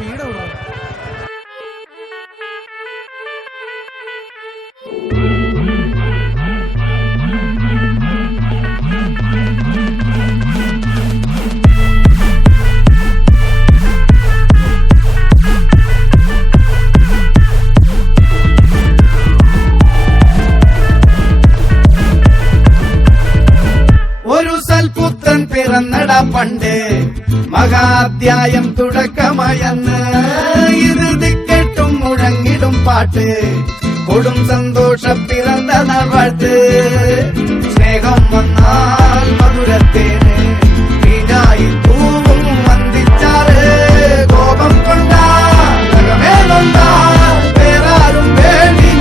വീട് എവിടെ? പിറന്നട പണ്ട് മഹാധ്യായം തുടക്കമയന്ന് ഇറുതി കെട്ടും മുഴങ്ങിടും പാട്ട് കൊടും സന്തോഷം പിറന്ന പാട്ട് സ്നേഹം വന്നാൽ മധുരത്തേന് തീനായി പൂവും വന്ദിച്ചാറ് കോപം കൊണ്ടാൽ വേറാരും വേണ്ടിമാറ്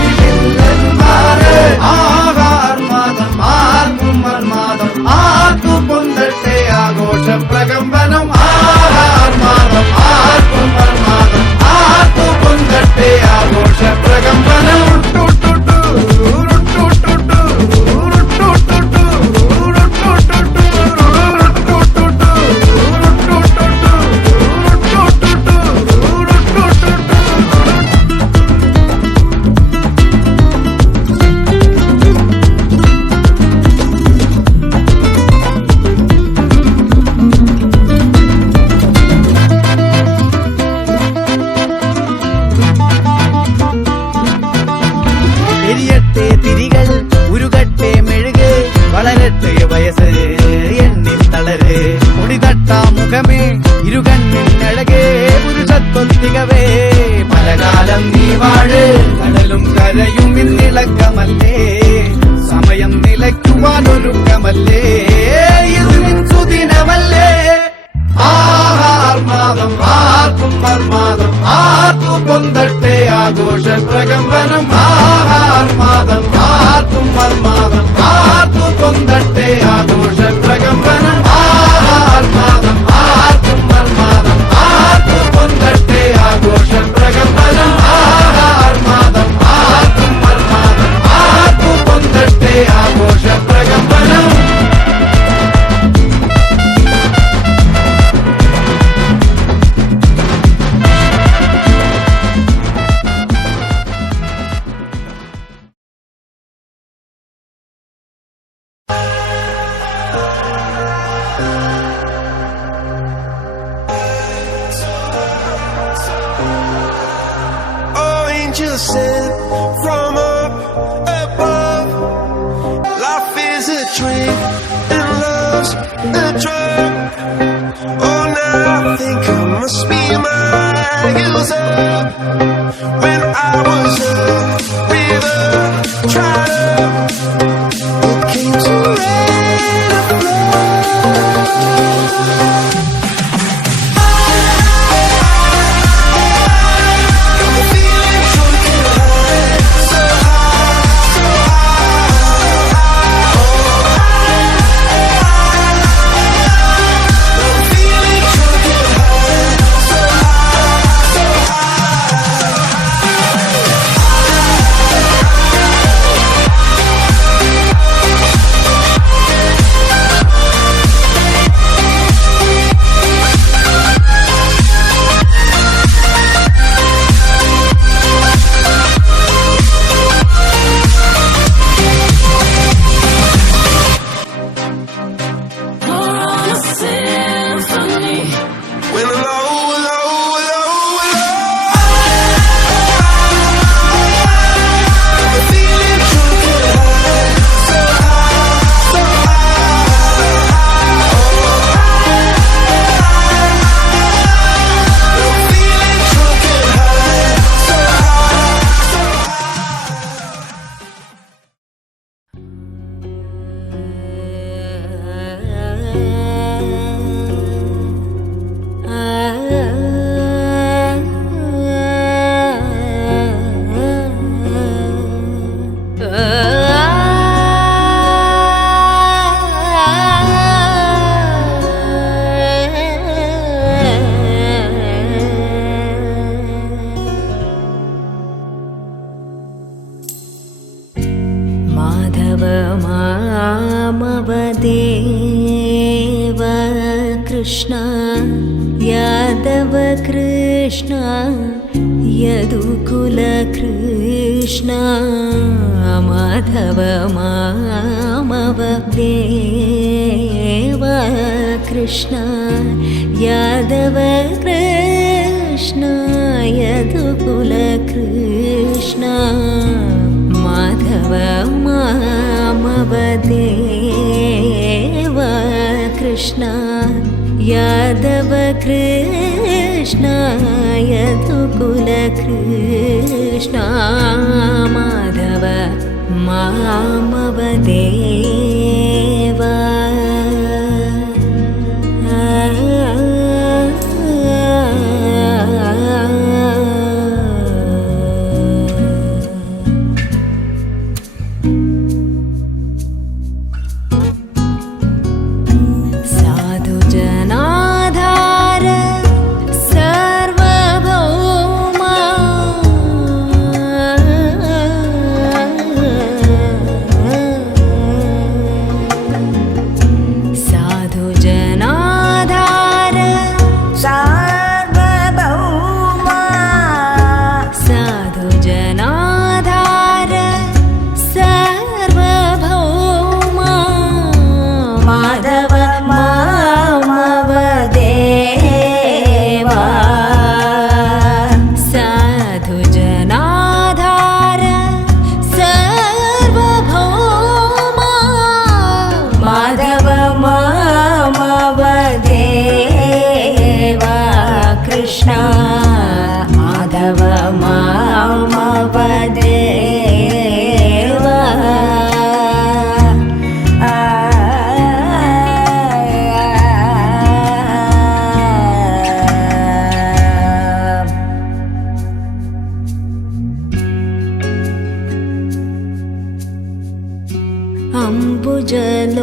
ആഹാർമാദം ആർക്കും മർമാദം ആർക്കും പൊന്തട്ടെ ആഘോഷ പ്രകമ്പനം ആഹാർമാദം ആർക്കും മർമാദം ആർക്കും പൊന്തട്ടെ ആഘോഷ പ്രകമ്പനം തിരികൾ ഉരുകട്ടെ മെഴുക് വളരട്ടെ വയസ്സ് എണ്ണിൽ തളര് മുടിതട്ടാ മുഖമേ ഇരുകണ്ണിൽ അഴകേ പുരുഷത്വത്തികവേ പലകാലം നീ വാഴ് കടലും കരയും ഇന്നിളക്കമല്ലേ സമയം നിലയ്ക്കുവാനൊരുക്കമല്ലേ ഇത് നിൻ സുദിനമല്ലേ ആഹാർമാദം ആർക്കും മർമാദം ആർക്കും പൊന്തട്ടെ ആഘോഷ പ്രകമ്പനം ആഹാർമാദം ആർക്കും മർമാദം ആർക്കും പൊന്തട്ടെ ആഘോഷ പ്രകമ്പനം ആഹാർമാദം ആർക്കും മർമാദം ആർക്കും പൊന്തട്ടെ ആഘോഷ പ്രകമ്പനം ആഹാർമാദം ആർക്കും മർമാദം ആർക്കും പൊന്തട്ടെ ആഘോഷ പ്രകമ്പനം sent from up above. Life is a dream and love's a drug. Oh, now I think I must be my user. When I was a river dried up, it came to rain and flood. Krishna Yadav Krishna Krishna यदुकुलकृष्ण Madhav मामव देव कृष्ण यादव कृष्ण यदुकुलकृष्ण माधव मामव देव कृष्ण यादव कृष्ण यदुकुलकृष्ण माधव मामव देव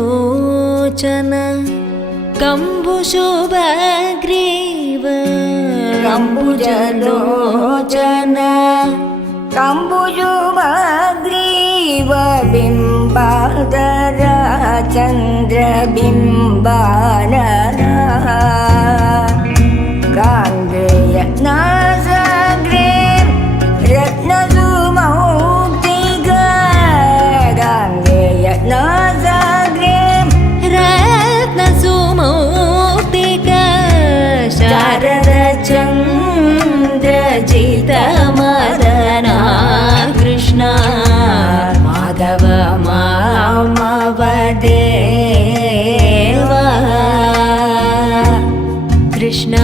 अम्बुजलोचन कम्बुशुभग्रीव कम्बुजलोचन कम्बुशुभग्रीव बिम्बाधर चन्द्रबिम्बानर गाङ्गेय नासाग्रे रत्नसुमौक्तिक गाङ्गेय नासाग्रे रत्नसुमौक्तिक शारद चन्द्रजितमदना कृष्ण माधव मामव देव कृष्ण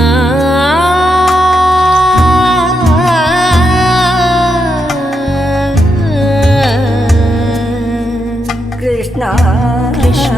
कृष्ण कृष्ण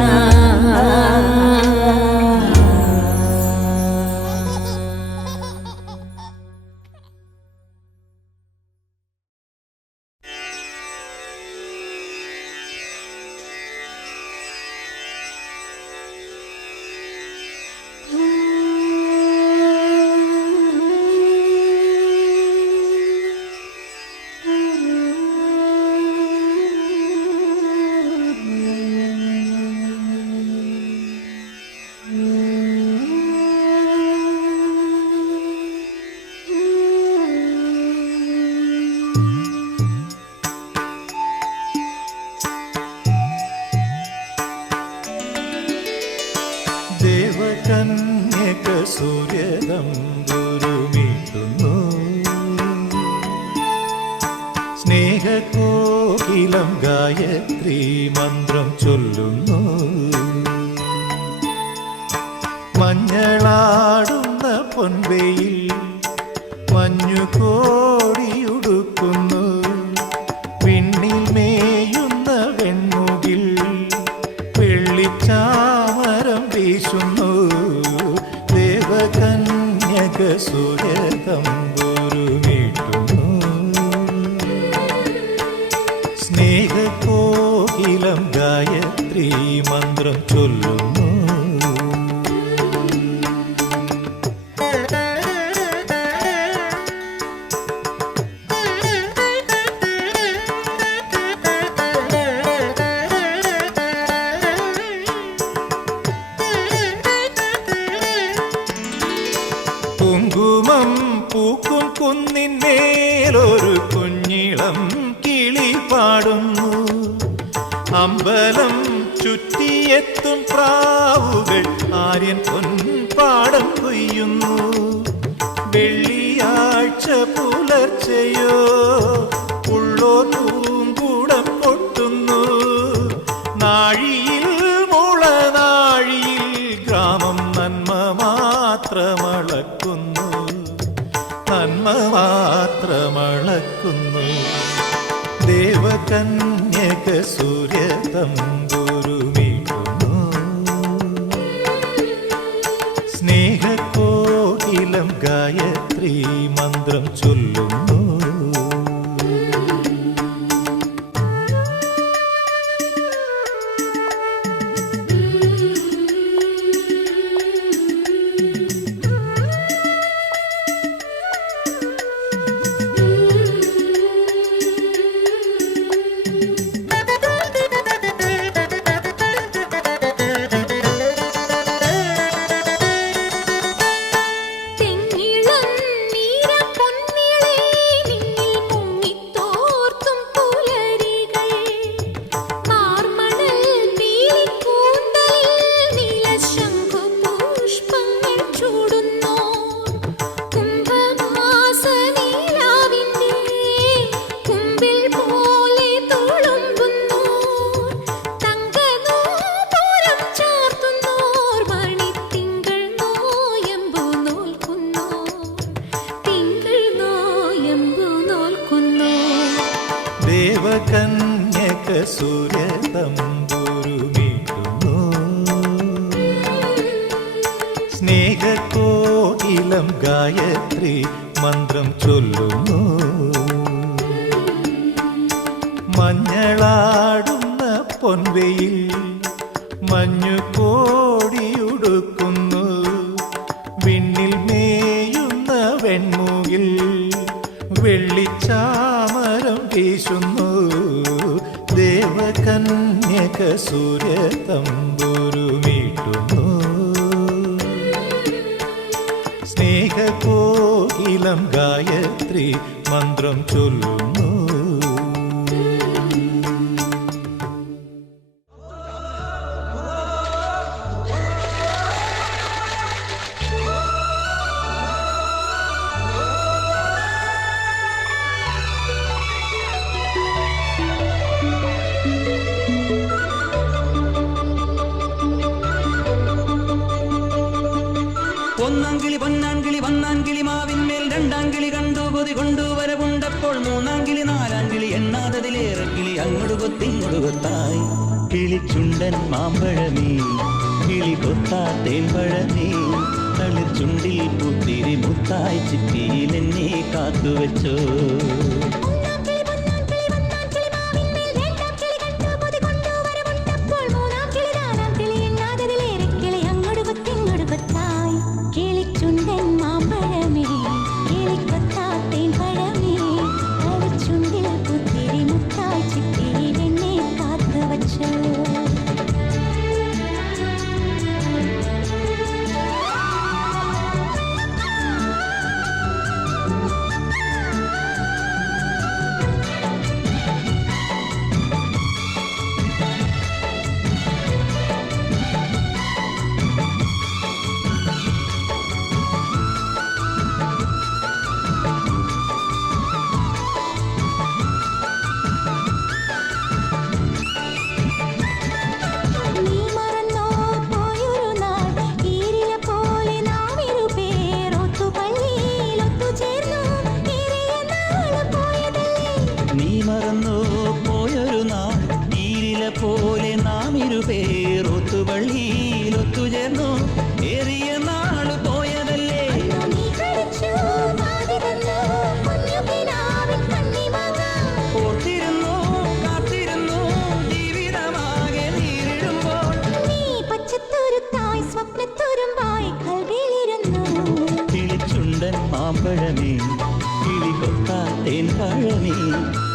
ദേവകന്യക സൂര്യതമ്പുരുമീട്ടുന്നു സ്നേഹകോകിലം ഗായത്രി മന്ത്രം ചൊല്ലുന്നു മഞ്ഞളാടുന്ന പൊൻവെയിൽ മഞ്ഞുകോടിയുടുക്കുന്നു വിണ്ണിൽ മേയുന്ന വെൺമുകിൽ വെള്ളിച്ചാമരം വീശുന്നു ദേവകന്യക സൂര്യതമ്പുരുമീട്ടുന്നു സ്നേഹകോകിലം ഗായത്രി മന്ത്രം ചൊല്ലുന്നു കുങ്കുമം പൂക്ക പാടുന്നു. അമ്പലം ചുറ്റിയെത്തും പ്രാവുകൾ ആര്യൻ പൊൻപാടം കൊയ്യുന്നു. വെള്ളിയാഴ്ച പുലർച്ചയോ ഉള്ളോ പൂങ്കൂടം പൊട്ടുന്നു. നാഴിയിൽ മുളനാഴിയിൽ ഗ്രാമം നന്മ മാത്രമളക്കുന്നു, നന്മ മാത്രമളക്കുന്നു. ദേവകന്യക സൂര്യ തമ്പുരുമീട്ടുന്നു. സ്നേഹകോകിലം ഗായത്രി മന്ത്രം ചൊല്ലുന്നു. ദേവകന്യക സൂര്യ തമ്പുരുമീട്ടുന്നു. സ്നേഹകോകിലം ഗായത്രി മന്ത്രം ചൊല്ലുന്നു. മഞ്ഞളാടുന്ന പൊൻവെയിൽ മഞ്ഞു കോടിയുടുക്കുന്നു. വിണ്ണിൽ മേയുന്ന വെൺമൂകിൽ വെള്ളിച്ചാമരം വീശുന്നു. ദേവകന്യക സൂര്യ തമ്പുരുമീട്ടുന്നു. സ്നേഹകോകിലം ഗായത്രി മന്ത്രം ചൊല്ലുന്നു. ഒന്നാംകിളി പൊന്നാൻകിളി വന്നാൻകിളി മാവിന്മേൽ രണ്ടാംകിളി കണ്ടു കൊതി കൊണ്ടുവരവുണ്ടപ്പോൾ മൂന്നാംകിളി നാലാംകിളി എണ്ണാതതിലേറെ കിളി അങ്ങോട്ട് കൊത്തിങ്ങോട്ട് കൊത്തായി. കിളിച്ചുണ്ടൻ മാമ്പഴമേ കിളി കൊത്താ തേൻപഴമേ തളിച്ചുണ്ടിൽ പുത്തിരി മുത്തായി ചിറ്റിയിൽ എന്നെ കാത്തുവെച്ചോ. പോലെ നാം ഇരുപേർ ഒത്തുപള്ളിയിലൊത്തുചേർന്നു ഏറിയ നാള് പോയതല്ലേ. ഓർത്തിരുന്നു കാത്തിരുന്നു ജീവിതമാകെ നേരിടുമ്പോൾ കിളിച്ചുണ്ടൻ മാമ്പഴമേ കിളികൊത്താ തേൻപഴമേ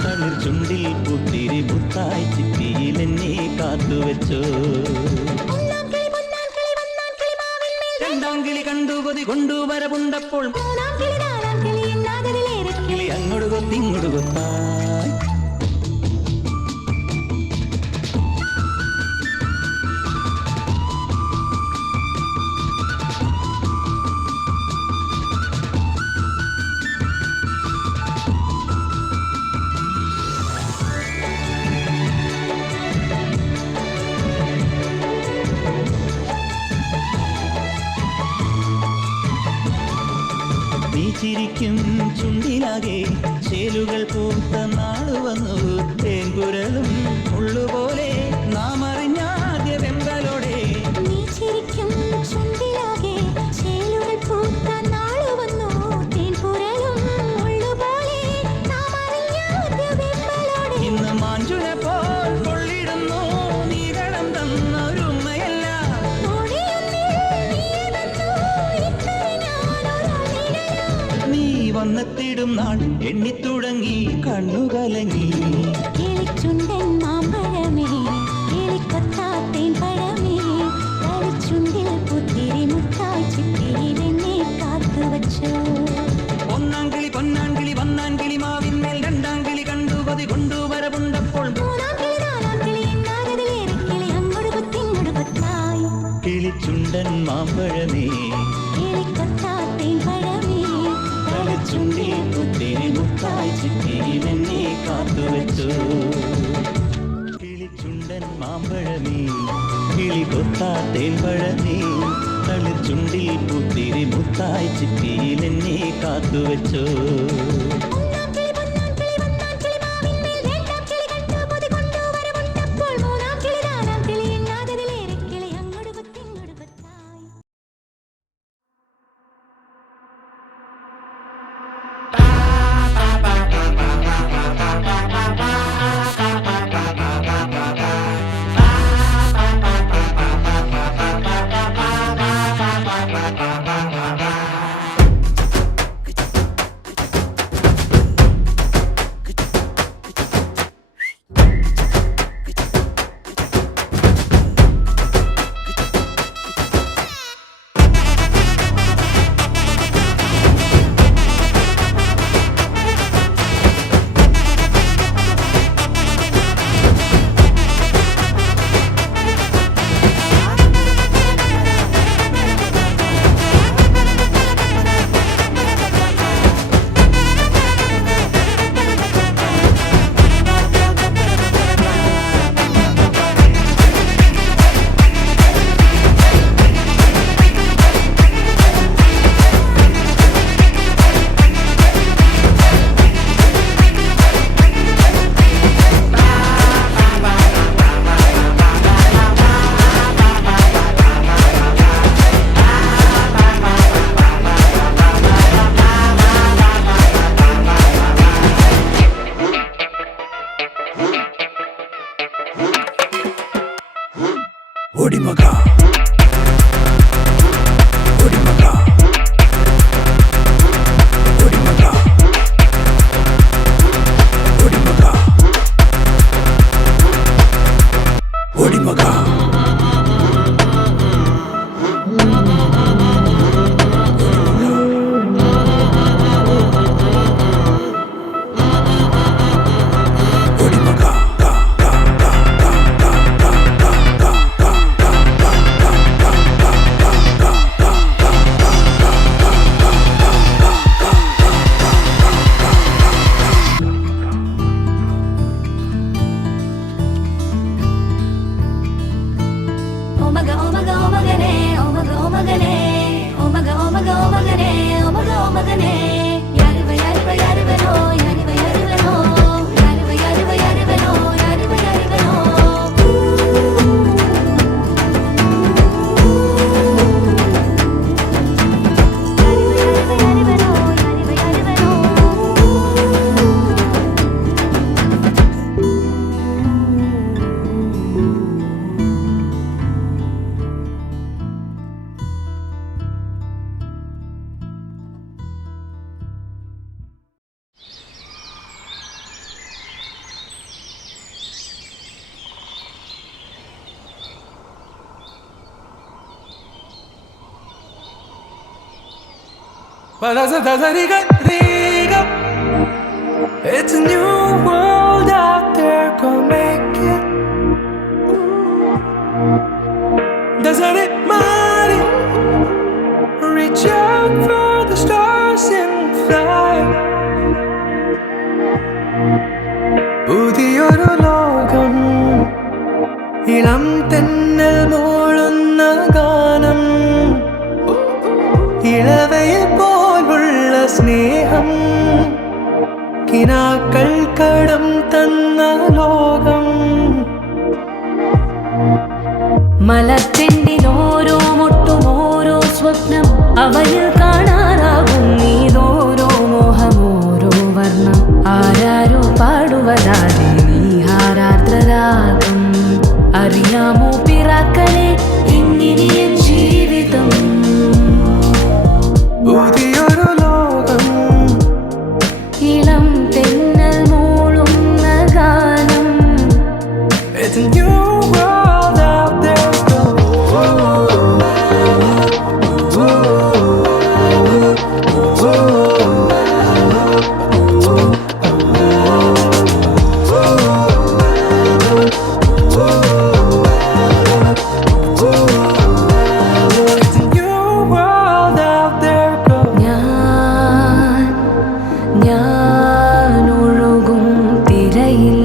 തളിർചുണ്ടിൽ പുത്തിരി മുത്തായി ചിറ്റിയിൽ എന്നെ കാത്തുവെച്ചോ. രണ്ടാം കിളി കണ്ടു കൊതി കൊണ്ടുവരവുണ്ടപ്പോൾ കിളി അങ്ങോട്ട് കൊത്തിങ്ങോട്ട് കൊത്തായി. ചുണ്ടിലാകെ ചേലുകൾ പൂത്ത നാളു വന്നു തേൻകുരലും ഉള്ളുപോലെ നാം അറിഞ്ഞാദ്യ വെമ്പലോടെ നീ ചിരിക്കും ചുണ്ടിലാകെ ചേലുകൾ പൂത്ത നാളു വന്നു തേൻപുരലും ഉള്ളുപോലെ നാം അറിഞ്ഞാദ്യ വെമ്പലോടെ ഇന്ന് മാഞ്ചുന പോൽ കൊള്ളിടുന്നു നീകളം തന്നൊരുമ്മയല്ല നീ വന്നെത്തിടും നാൾ എണ്ണിത്തുടങ്ങി കണ്ണുകലങ്ങി കിളിച്ചുണ്ടൻ മാമ്പഴമേ കിളിക്കൊത്താത്തേൻ പഴമേ കളിച്ചുണ്ടിൽ പുത്തിരി മുത്തായി ചിത്തിരിലെന്നെ കാത്തുവച്ചു പൊന്നാൻകിളി വന്നാൻ കിളി മാവിന്മേൽ രണ്ടാം കിളി കണ്ടു പതി കൊണ്ടുവരവുണ്ടപ്പോൾ മൂന്നാം കിളി നാലാം കിളി എന്നാകതിലേറെ കിളി അങ്ങോട് കുത്തിങ്ങോട് കൊത്തായി കിളിച്ചുണ്ടൻ മാമ്പഴമേ കിളിക്കൊത്താത്തേൻ പഴമേ കളിച്ചുണ്ടിൽ പുത്തിരി മുത്തായി ചിത്തിരിലെന്നെ കാത്തുവച്ചു കിളിച്ചുണ്ടൻ മാമ്പഴമേ കിളി കൊത്താത്തേൻ പഴമേ കളിച്ചുണ്ടിൽ പുത്തിരി മുത്തായി ചിത്തിയിലെന്നെ കാത്തുവച്ചു It's a new world out there, go make it. Doesn't it matter? Reach out for the stars and fly. പുതിയൊരു ലോകം, ഇളം തെന്നൽ മൂളുന്ന ഗാനം, ഇളവയിൽ പോലുള്ള സ്നേഹം, കടം തന്ന ലോകം. മലച്ചെണ്ടിൽ ഓരോ മുട്ടും ഓരോ സ്വപ്നം അവയിൽ കാണാറാകും നീതോരോ മോഹം ഓരോ വർണ്ണം ആരാരോ പാടുവതാതെ നീഹാരാർദ്രരാഗം അറിയാമോ പിറാക്കളെ ഇങ്ങിനിയൻ ജീവിതം പുതിയൊരു ലോകം ഇളം തെന്നൽ മൂളുന്ന ഗാനം. It's a new world out there. It's a new world out there. ഞാൻ ഒഴുകും തിരയിൽ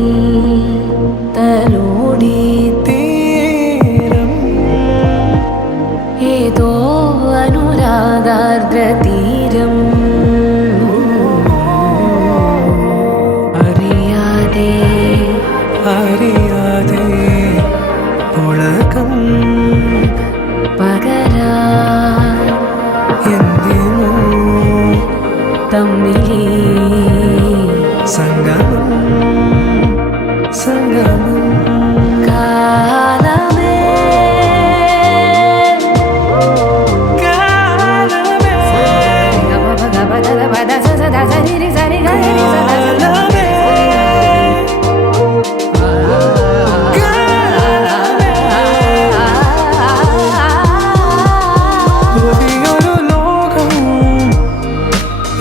തലോടി തീരം ഏതോ അനുരാഗാർദ്ര തീരം അറിയാതെ അറിയാതെ പുളകം പകരാൻ എന്തിനോ തമ്മിലേ സംഗമം സംഗമം കാലമേ കാലമേ പുതിയൊരു ലോകം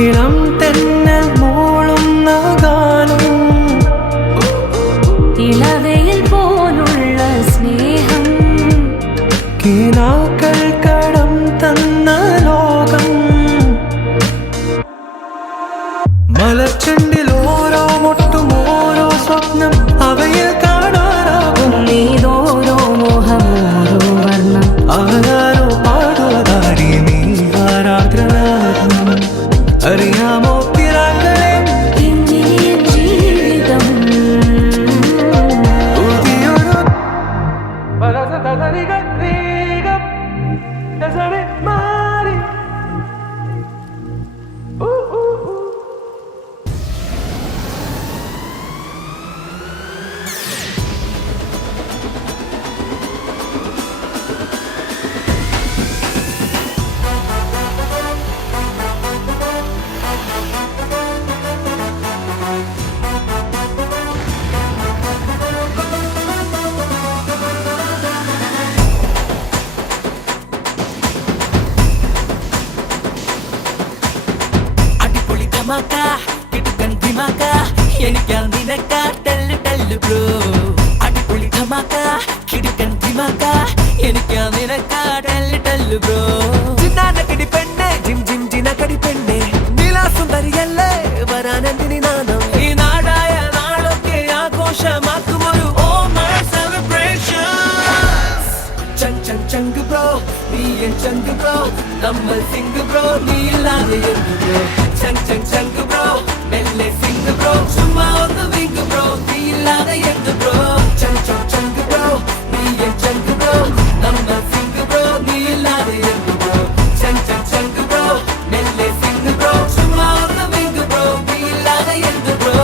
ഇളം തെന്നൽ മൂളുന്ന ഗാനം ഇളവയിൽ പോലുള്ള സ്നേഹം കിനാക്കൾ കടം തന്ന ലോകം മലച്ചെണ്ടിൽ ഓരോ മുട്ടും ഓരോ സ്വപ്നം അവയിൽ കാണാറാകും നീതോരോ മോഹം ഓരോ വർണ്ണം ആരാരോ പാടുവതാരി നീ ആരാദ്രനാഥം അറിയാമോ പിറാക്കളെ ഇന്നിയൻ ജീവിതം പുതിയൊരു അടിപൊളി ധമാക്ക കിടുക്കൻ ധിമാക്ക എനിക്കാ നിനക്കാ ടെല്ല് ടെല്ല് ബ്രോ അടിപൊളി ധമാക്ക കിടുക്കൻ ധിമാക്ക എനിക്കാ നിനക്കാ ടെല്ല് ടെല്ല് ബ്രോ ചിന്നാനക്കടി പെണ്ണെ ജിം ജിം ജിനക്കടി പെണ്ണെ നീലാസുന്ദരിയല്ലേ വരാനെന്തിനി നാണം ഈ നാടായ നാളൊക്കെ ആഘോഷമാക്കുമൊരു ഓമർ സെലിബ്രേഷൻ ചങ് ചങ് ചങ്ക് ബ്രോ നീ എൻ ചങ്ക് ബ്രോ നമ്മൾ സിംഗ് ബ്രോ നീ ഇല്ലാതെ എന്ത് ബ്രോ ചങ് ചങ് ചങ്ക് ബ്രോ മെല്ലെ സിംഗ് ബ്രോ ചുമ്മാ ഒന്ന് വിങ്ക് ബ്രോ നീ ഇല്ലാതെ എന്ത് ബ്രോ ചങ് ചങ് ചങ്ക് ബ്രോ നീ എൻ ചങ്ക് ബ്രോ നമ്മൾ സിംഗ് ബ്രോ നീ ഇല്ലാതെ എന്ത് ബ്രോ ചങ് ചങ് ചങ്ക് ബ്രോ മെല്ലെ സിംഗ് ബ്രോ ചുമ്മാ ഒന്ന് വിങ്ക് ബ്രോ നീ ഇല്ലാതെ എന്ത് ബ്രോ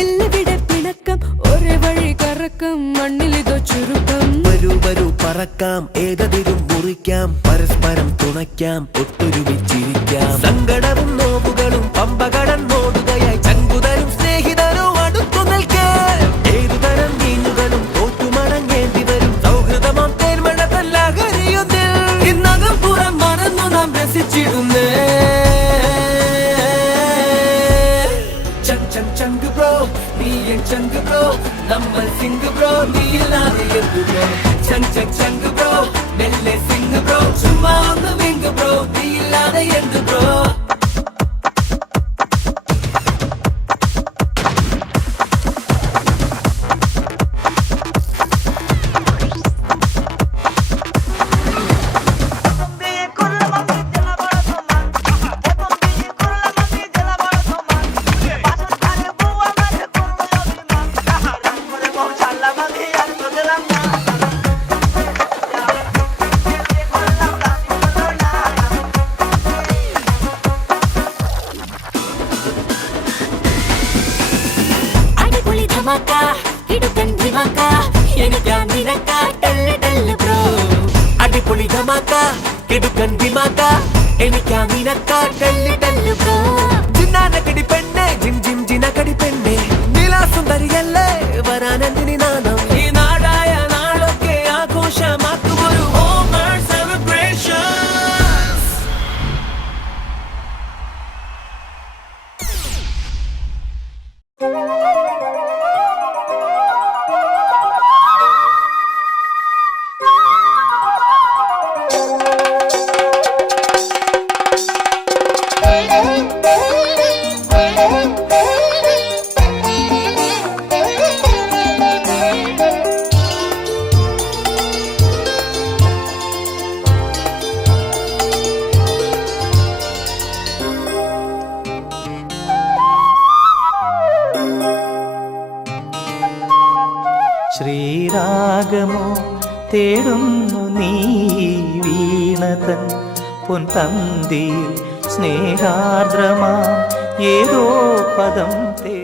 എല്ലാവിടെ പിണക്കം ഒരേ വഴി കറക്കം മണ്ണിലിതോ ചുരുക്കം വരൂ വരൂ പറക്കാം ഏകതിരും മുറിക്കാം പരസ്പരം തുണയ്ക്കാം ഒത്തൊരുമിച്ചിരിക്കാം സങ്കടവും നോവുകളും പമ്പ കടന്നോടുകയായി ചങ്കുതരും സ്നേഹിതരും അടുത്തു നിൽക്കാൻ ഏതുതരം നീഞ്ഞുകളും തോറ്റുമടങ്ങേണ്ടി വരും സൗഹൃദമാം തേന്മഴതല്ലാകരിയുന്നിൽ ഇന്നകം പുറം മറന്നു നാം രസിച്ചിടുന്നേ ചങ്ക് ബ്രോ നീ എൻ ചങ്ക് ബ്രോ നമ്മൾ സിംഗ് ബ്രോ നീ ഇല്ലാതെ എന്ത് ബ്രോ ചങ്ക് ബ്രോ മെല്ലെ സിംഗ് ബ്രോ ചുമ്മാ ഒന്ന് വിങ് ബ്രോ നീ ഇല്ലാതെ എന്ത് ബ്രോ അടിപൊളി ധമാക്ക കിടുക്കൻ ധിമാക്ക എനിക്കാ നിനക്ക ടെല്ല് ടെല്ല് ബ്രോ അടിപൊളി ധമാക്ക കിടുക്കൻ ധിമാക്ക എനിക്കാ നിനക്ക ടെല്ല് ടെല്ല് ബ്രോ ജിന്നാനക്കടി പെണ്ണെ ജിം ജിം ജിനക്കടി പെണ്ണെ നീലാസുന്ദരിയല്ലേ വരാനെന്തിനി നാണം ഈ നാടായ നാളൊക്കെ ആഘോഷമാക്കുമൊരു ഓമർ സെലിബ്രേഷൻ ശ്രീരാഗമോ തേടുന്നു നീ വീണതൻ പൊൻതന്തിയിൽ സ്നേഹാർദ്രമാ ഏതോ പദം തേ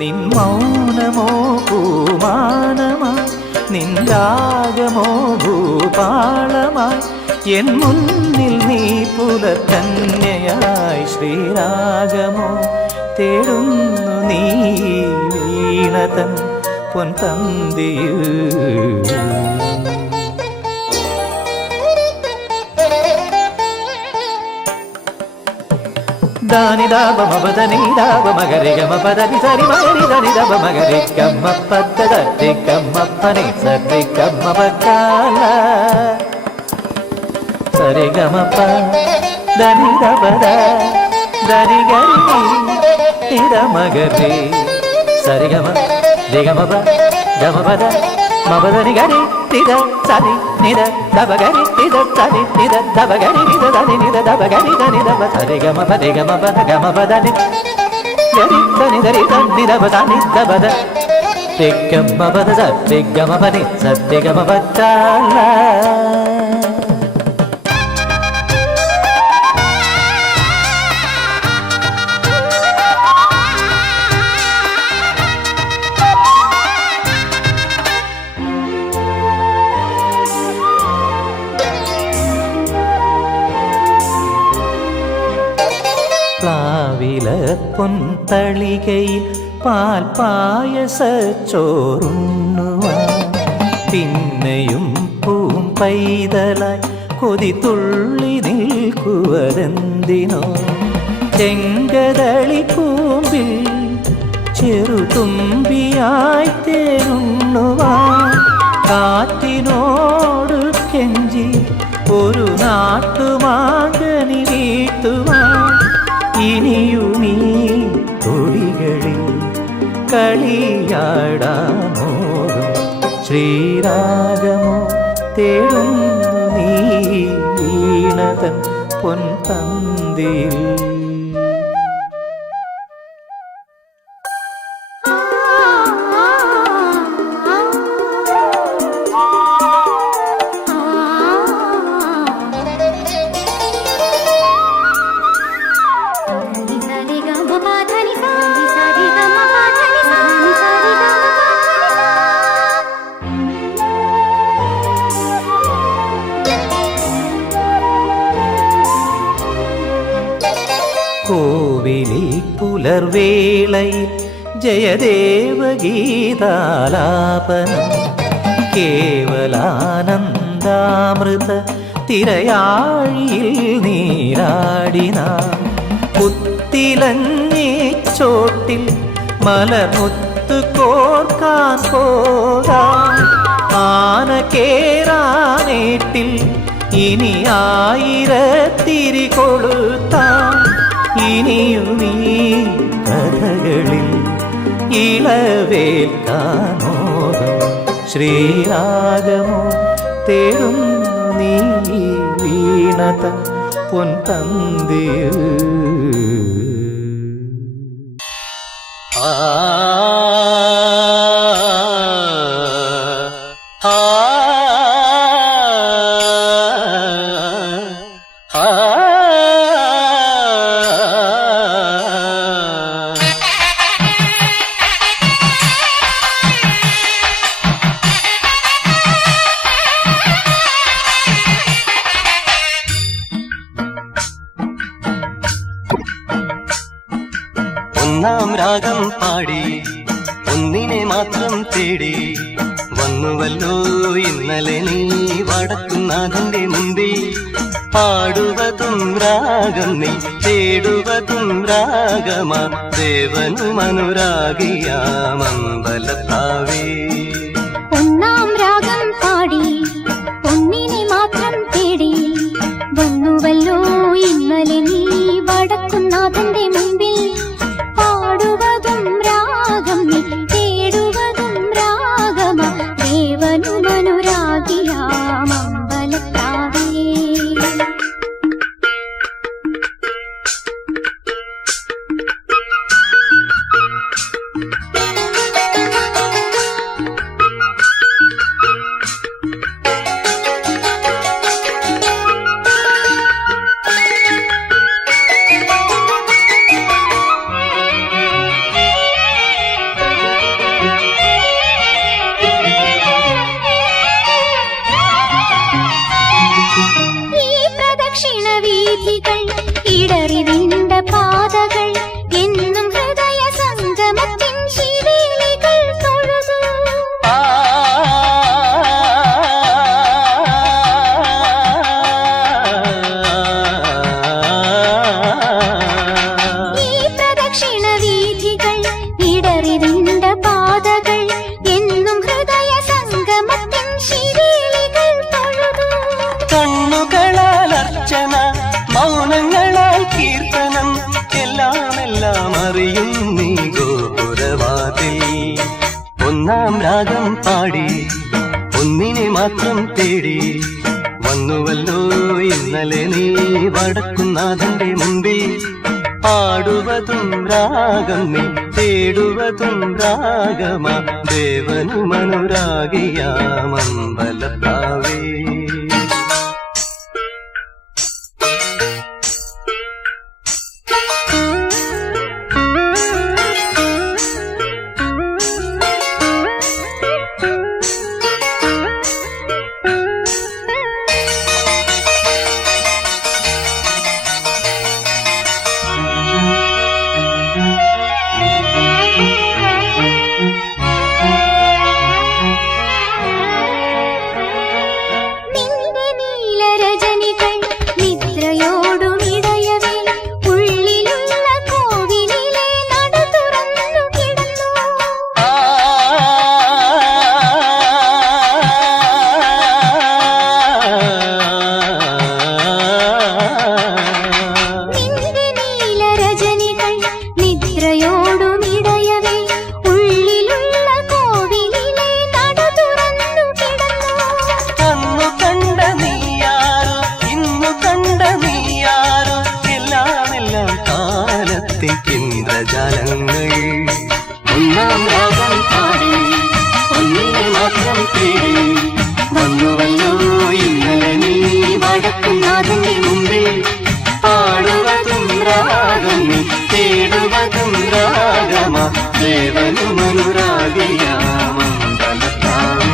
നിൻ മൗനമോ പൂമാനമായി, നിൻ രാഗമോ ഭൂപാളമായി, എൻ മുന്നിൽ നീ പുലർക്കന്യയായി. ശ്രീരാഗമോ തേടുന്നു നീ വീണതൻ പൊൻതന്തിയിൽ. ದಾನಿ ದಾಬ ಮಬದನಿ ದಾಬ ಮಗರಿ ಗಮ ಪದನಿ ಸರಿ ಮಗರಿ ಧನಿ ದಬ ಮಗರಿ ಗಮ್ಮ ಪದ್ದ ದಿ ಗಮ್ಮ ಪನಿ ಸರಿ ಗಮ್ಮ ಬಕಾಲ ಸರಿ ಗಮ ಪ ಧನಿ ದಬದ ಧನಿ ಗರಿ ನಿದ ಮಗರಿ ಸರಿ ಗಮ ದಿ ಗಮ ಪ ಗಮ ಪದ ಮಬದನಿ ಗರಿ ನಿದ ಸರಿ ನಿದ ದಬ ಗರಿ ನಿದ ಸರಿ ನಿದ ದಬ ಗರಿ ನಿದ ಧನಿ ನಿದ ದಬ ಗರಿ ಧನಿ ದಬ ಸರಿ ಗಮ ಪದಿ ಗಮ ಪದ ಗಮ ಪದನಿ ಗರಿ ಧನಿ ಧರಿ ಧನಿ ದಬ ಧನಿ ದಬದ ದಿ ಗಮ ಪದ ಸರಿ ಗಮ ಪನಿ ಸರಿ ಗಮ ಪತ್ತಾಲ. പ്ലാവില പൊൻതളികയിൽ പാൽപായസച്ചോറുണ്ണുവാൻ പിന്നെയും പൂം പൈതലായി കൊതി തുള്ളി നിൽക്കുവതെന്തിനോ. ചെങ്കതളി പൂമ്പിൽ ചെറുതുമ്പിയായി തേനുണ്ണുവാൻ കാറ്റിനോട് കെഞ്ചി ഒരു നാട്ടുമാങ്കനി വീട്ടുവാൻ. ഇനിയുമീ തൊടികളിൽ കളിയാടാമോതും ശ്രീരാഗമോ തേടുന്നു നീ വീണതൻ പൊൻതന്തിയിൽ. കോവിലിൽ പുലർവേളയിൽ ജയദേവഗീതാലാപനം കേവലാനന്ദാമൃത തിരയാഴിയിൽ നീരാടിന പുത്തിലഞ്ഞിച്ചോട്ടിൽ മലമുത്ത് കോർക്കാൻ പോകാം. ആന കേറാനേട്ടിൽ ഇനി ആയിരത്തിരി കൊളുത്താം. ഇനിയുമീ കഥകളിൽ ഇളവേൽക്കാനോദം ശ്രീരാഗമോ തേടുന്നു നീ വീണതൻ പൊൻതന്തിയിൽ. ഒന്നാം രാഗം പാടി ഒന്നിനെ മാത്രം തേടി വന്നുവല്ലോ ഇന്നലെ നീ വടക്കുന്നാഥന്റെ മുമ്പിൽ. പാടുവതും രാഗം നീ തേടുവതും രാഗമാ ദേവനും അനുരാഗിയാമമ്പലത്താവേ. ഒന്നാം രാഗം പാടി ഒന്നിനെ മാത്രം തേടി വന്നുവല്ലോ ഇന്നലെ നീ വടക്കുന്നാഥന്റെ മുമ്പിൽ. പാടുവതും രാഗം നീ തേടുവതും രാഗമാ ദേവനും അനുരാഗിയാമമ്പലത്താവേ. അറിയും നീ ഗോപുരവാതിൽ. ഒന്നാം രാഗം പാടി ഒന്നിനെ മാത്രം തേടി വന്നുവല്ലോ ഇന്നലെ നീ വടക്കുന്നാഥന്റെ മുമ്പിൽ. പാടുവതും രാഗം നീ തേടുവതും രാഗമാ ദേവനുമനുരാഗിയാമമ്പലപ്രാവേ. നിന്റെ നീലരജനികൾ നിദ്രയോടുമിടയവേ ഉള്ളിലുള്ള കോവിലിലെ നട തുറന്നു കിടന്നു. നിന്റെ നീലരജനികൾ നിദ്രയോടുമിടയവേ ഉള്ളിലുള്ള കോവിലിലെ നട തുറന്നു കിടന്നു. അന്നു കണ്ട നീയാരോ ഇന്നു കണ്ട നീയാരോ എല്ലാം കാലത്തെ ഇന്ദ്രജാലങ്ങൾ. ഒന്നാം രാഗം പാടി ഒന്നിനെ മാത്രം തേടി വന്നുവല്ലോ ഇന്നലെ നീ വടക്കുന്നാഥന്റെ മുമ്പിൽ. പാടുവതും രാഗം നീ തേടുവതും രാഗമാ ദേവനുമനുരാഗിയാമമ്പലപ്രാവേ.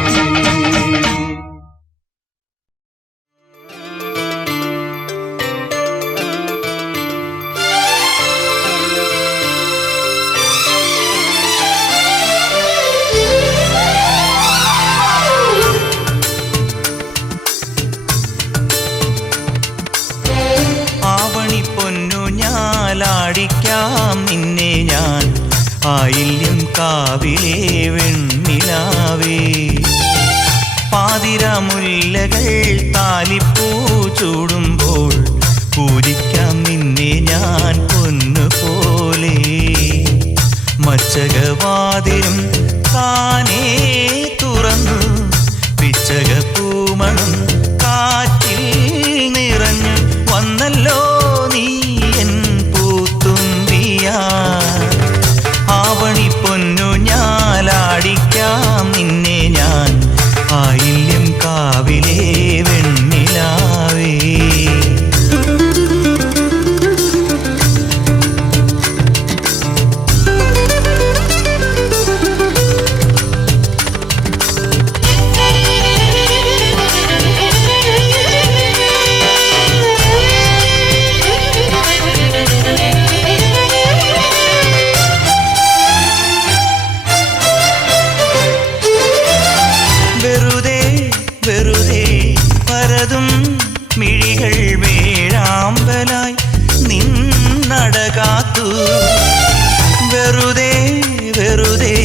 ആവണി പൊന്നു ഞാലാടിക്കാം നിന്നെ ഞാൻ ആയില്യം കാവിലെ വെണ്ണിലാവേ. പാതിരാമുല്ലകൾ താലിപ്പൂ ചൂടുമ്പോൾ പൂജിക്കാം നിന്നെ ഞാൻ പൊന്നുപോലെ. മച്ചകവാതിലും താനേ തുറന്നു പിച്ചക പൂമണം കാറ്റിൽ നിറഞ്ഞു വന്നല്ലോ നീ എൻ പൂത്തുമ്പിയാ. ആവണി പൊന്നു ഞാലാടിക്കാം നിന്നെ ഞാൻ ആയില്യം കാവിലെ വെണ്ണിലാവേ. വെറുതെ വെറുതെ പരതും മിഴികൾ വേഴാമ്പലായി നിന്നടകാത്തു. വെറുതെ വെറുതെ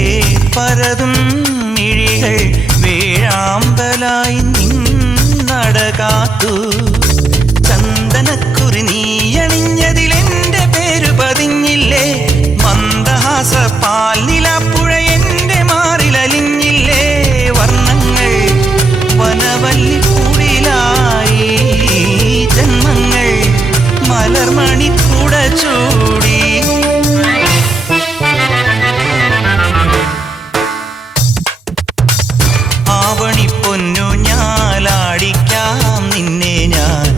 പരതും മിഴികൾ വേഴാമ്പലായി നിന്നടകാത്തു. ചന്ദനക്കുറി നീയണിഞ്ഞതിലെന്റെ പേരു പതിഞ്ഞില്ലേ. മന്ദഹാസ പാൽ നിലാപ്പുഴ എന്റെ മാറിലലിഞ്ഞില്ലേ. വർണ്ണങ്ങൾ വനവല്ലിക്കൂടിലായി ജന്മങ്ങൾ മലർമണിക്കുട ചൂടി. ആവണി പൊന്നു ഞാലാടിക്കാം നിന്നെ ഞാൻ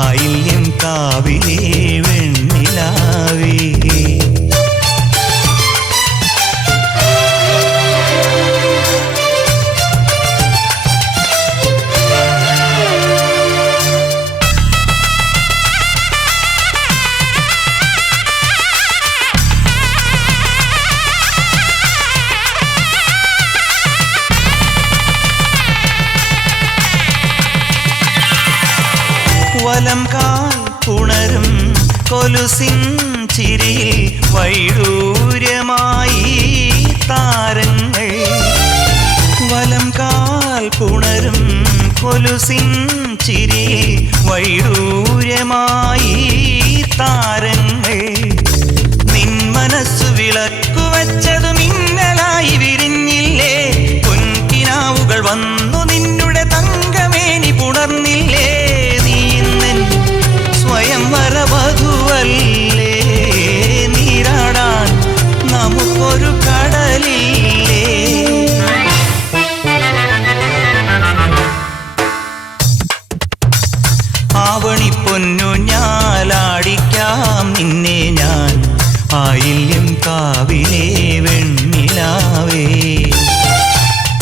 ആയില്യം കാവിലെ വെണ്ണിലാവേ. വലം കാൽ പുണരും കൊലുസിൻ ചിരിയിൽ വൈഡൂര്യമായി താരങ്ങൾ. വലം കാൽ പുണരും കൊലുസിൻ ചിരിയിൽ വൈഡൂര്യമായി താരങ്ങൾ. നിൻ മനസ്സ് വച്ചതു മിന്നലായി വിരിഞ്ഞില്ലേ പൊൻകിനാവുകൾ വന്നു നിന്നുടെ തങ്കമേനി പുണർന്നില്ലേ നീ ഇന്നൻ സ്വയം വരവധുവല്ലേ നീരാടാൻ നമുക്കൊരു കടലില്ലേ ആവണി പൊന്നു ഞാലാടിക്കാം നിന്നെ ഞാൻ ആയില്യം കാവിലെ വെണ്ണിലാവേ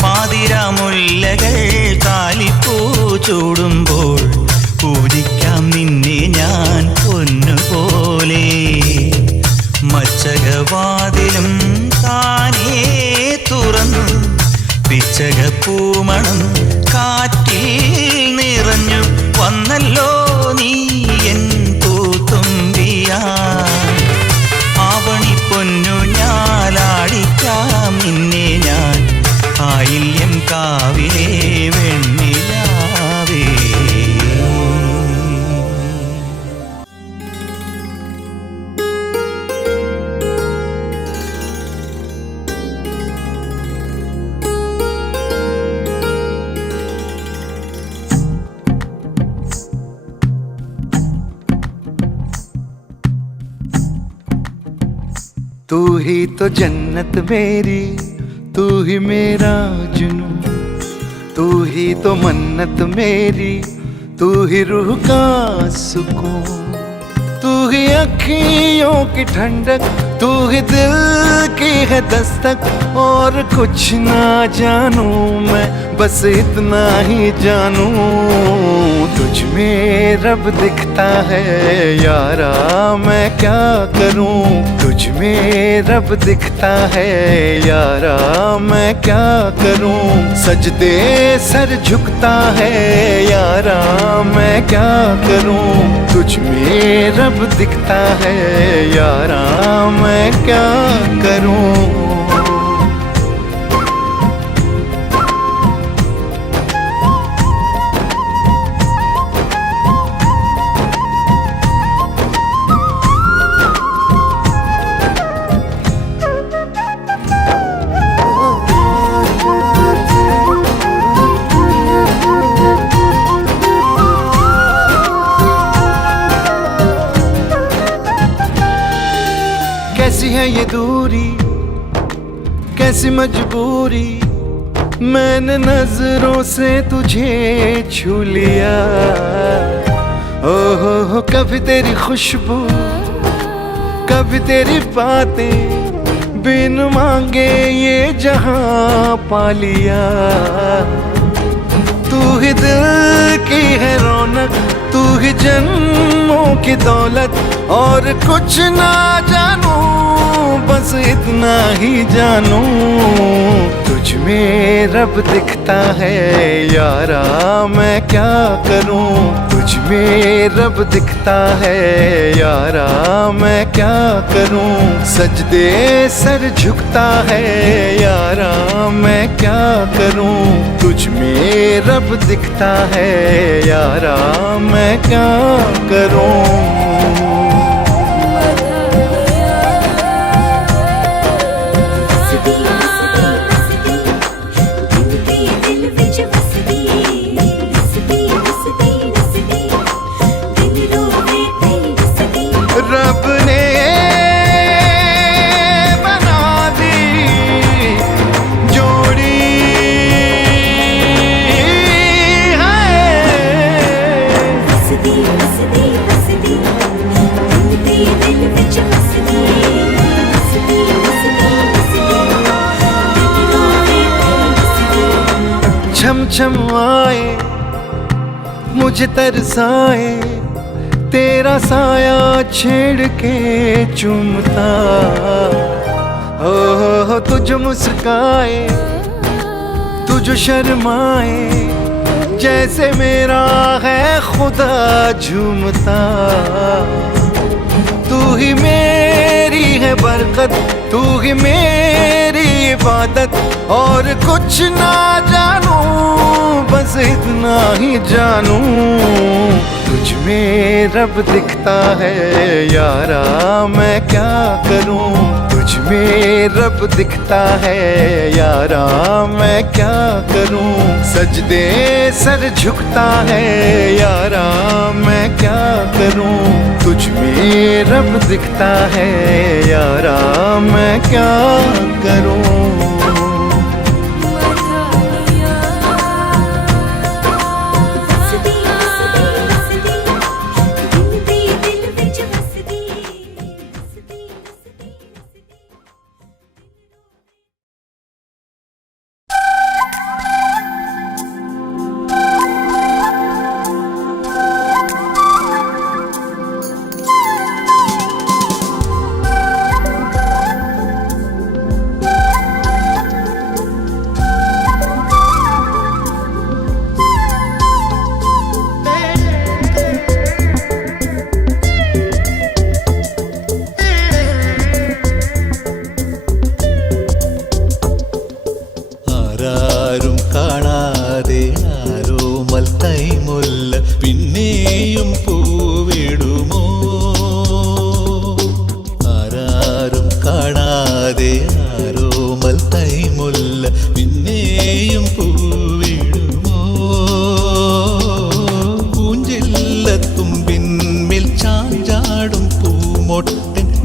പാതിരാമുല്ലകൾ കാലിപ്പൂ ചൂടുമ്പോൾ പൂജിക്കാം നിന്നെ ഞാൻ പൊന്നുപോലെ മച്ചകവാതിലും താനേ തുറന്നു പിച്ചകപ്പൂമണം കാറ്റിൽ നിറഞ്ഞു വന്നല്ലോ നീ എൻ പൂത്തുമ്പിയാ ആവണി പൊന്നു ഞാലാടിക്കാം നിന്നെ ഞാൻ ആയില്യം കാവിലെ വെണ്ണിലാവേ तू ही तो जन्नत मेरी, तू ही मेरा जुनून, तू ही तो मन्नत मेरी, तू ही रूह का सुकून, तू ही अखियों की ठंडक, तू ही दिल की है दस्तक। और कुछ ना जानूं मैं, बस इतना ही जानूं तुझ में रब दिखता है यारा मैं क्या करूं। तुझ में रब दिखता है यारा मैं क्या करूं। सजदे सर झुकता है यारा मैं क्या करूं। तुझ में रब दिखता है यारा मैं क्या करूं। कैसी है ये दूरी, कैसी मजबूरी, मैंने नजरों से तुझे छू लिया। ओहो कभी तेरी खुशबू, कभी तेरी बातें, बिन मांगे ये जहां पा लिया। तू ही दिल की है रौनक, तू ही जन्मों की दौलत। और कुछ ना जानूं बस इतना ही जानूं तुझ में रब दिखता है यारा मैं क्या करूं। तुझ में रब दिखता है यारा मैं क्या करूं। सजदे सर झुकता है यारा मैं क्या करूं। तुझ में रब दिखता है यारा मैं क्या करूं। रब ने बना दी जोड़ी है। छम छम आए मुझे तरसाए, तेरा साया छेड़ के चूमता। हो तुझ मुस्काए तुझ शर्माए, जैसे मेरा है खुदा झूमता। तू ही मेरी है बरकत, तू ही मेरी इबादत। और कुछ ना जानूं बस इतना ही जानूं तुझ में रब दिखता है यारा मैं क्या करूं, तुझ में रब दिखता है यारा मैं क्या करूं, सजदे सर झुकता है यारा मैं क्या करूं, तुझ में रब दिखता है यारा मैं क्या करूं।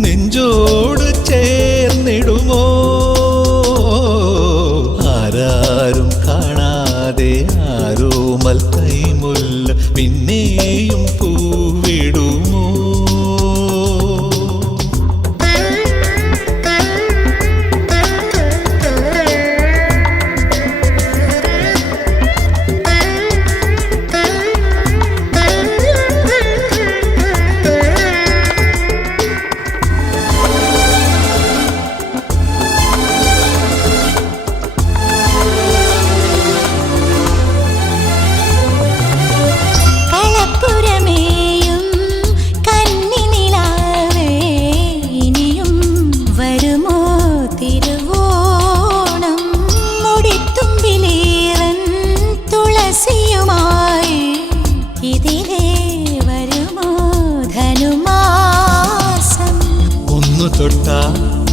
നെഞ്ചോട് ചേർന്നിടുമോ ആരാരും കാണാതെ ആരോമൽ കൈമുല്ല പിന്നെയും പൂവിടുമോ.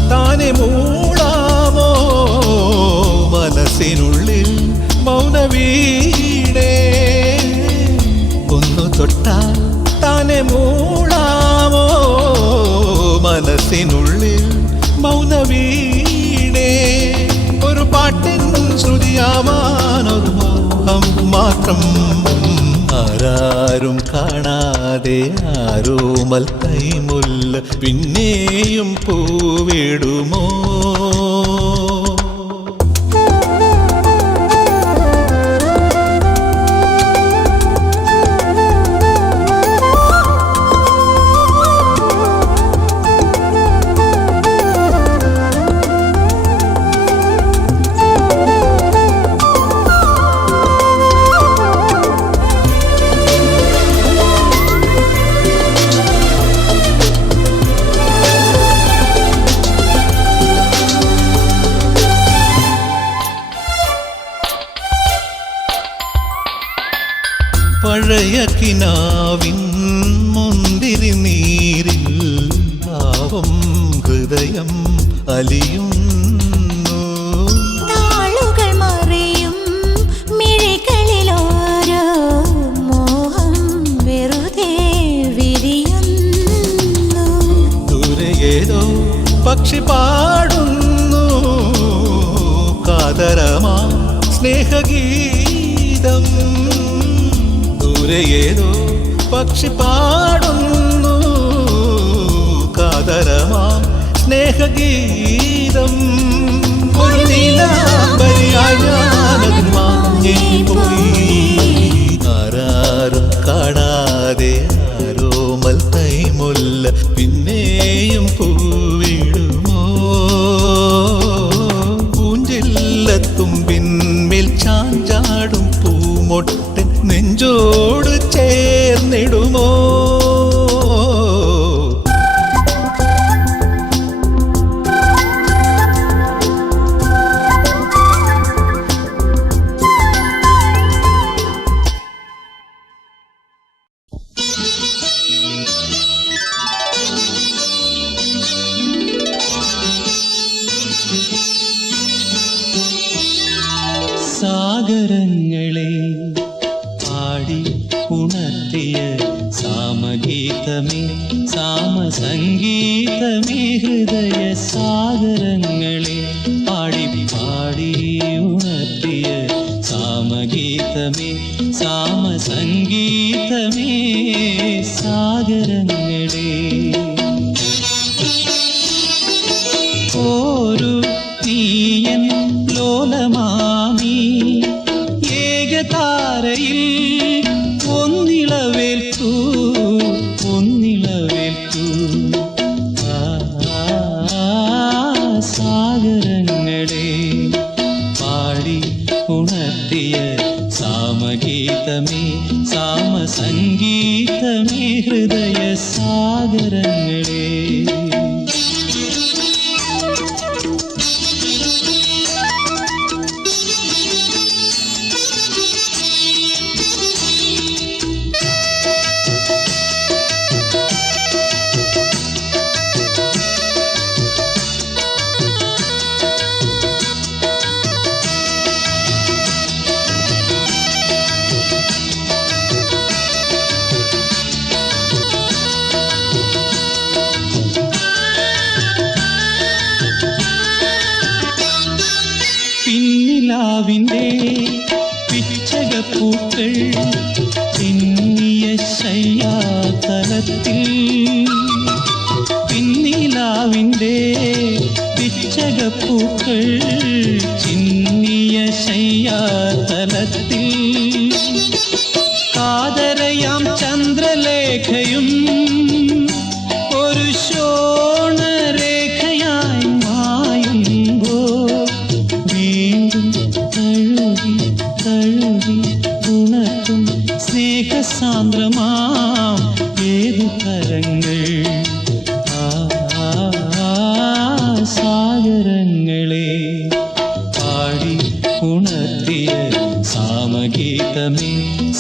താനെ മൂളാമോ മനസ്സിനുള്ളിൽ മൗനവീണേ ഒന്നു തൊട്ടാൽ താനെ മൂളാമോ മനസ്സിനുള്ളിൽ മൗനവീണേ ഒരു പാട്ടിൻ ശ്രുതിയാവാനൊരു മോഹം മാത്രം ആരാരും കാണാതെ ആരോമൽ കൈമുല്ല പിന്നെയും പൂവിടുമോ. പഴയ കിനാവിൻ മുന്തിരി നീരിൽ പാവം ഹൃദയം അലിയുന്നു. താളുകൾ മറിയും മിഴികളിലോരോ മോഹം വെറുതെ വിരിയുന്നു. ദൂരെ ഏതോ പക്ഷി പാടുന്നു കാതരമാ സ്നേഹഗീതം. ഏതോ പക്ഷി പാടുന്നു കാതരമാം സ്നേഹഗീതം. ഒരു നീലാംബരിയായി ഞാനതിൽ മാഞ്ഞേ പോയി. ആരാരും കാണാതെ ആരോമൽ കൈമുല്ല പിന്നെയും പൂവിടുമോ. പൂഞ്ചില്ലത്തുമ്പിന്മേൽ ചാഞ്ചാടും പൂമൊട്ടൻ നെഞ്ചോട് ചേർന്നിടുമോ. സാഗരങ്ങളെ പാടി ഉണർത്തിയ സാമഗീതമേ സാമസംഗീതമേ ഹൃദയ സാഗരങ്ങളെ പാടി പാടി ഉണർത്തിയ സാമഗീതമേ സാമസംഗീതമേ സാഗരങ്ങളെ ഒരു തീയൻ ലോലമാമി ഏകതാരയിൽ ഒന്നിളവേൽക്കൂ ഒന്നിളവേൽക്കൂ സാഗരങ്ങളെ പാടി ഉണർത്തിയ സാമഗീതമേ സാമസംഗീതമേ ഹൃദയ സാഗരങ്ങളെ പിന്നിലാവിൻ്റെ പിച്ചകപ്പൂക്കൾ ചിന്നിയ ശയ്യാതലത്തിൽ പിന്നിലാവിൻ്റെ പിച്ചകപ്പൂക്കൾ ചിന്നിയ ശയ്യാതലത്തിൽ കാതരയാം ചന്ദ്രലേഖയും ഒരു ശോണരേഖയായി മായുമ്പോൾ വീണ്ടും തഴുകി തഴുകി ഉണർത്തും സ്നേഹസാന്ദ്രമാം ഏതു കരങ്ങൾ സാഗരങ്ങളെ പാടി ഉണർത്തിയ സാമഗീതമേ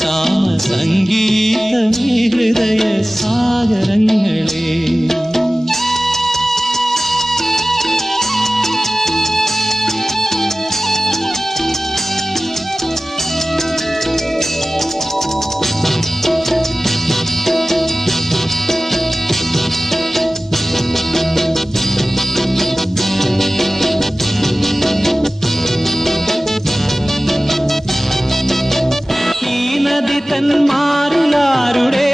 സാമസംഗീതമേ ഹൃദയ സാഗരങ്ങളെ തന്മാറിലാരുടെ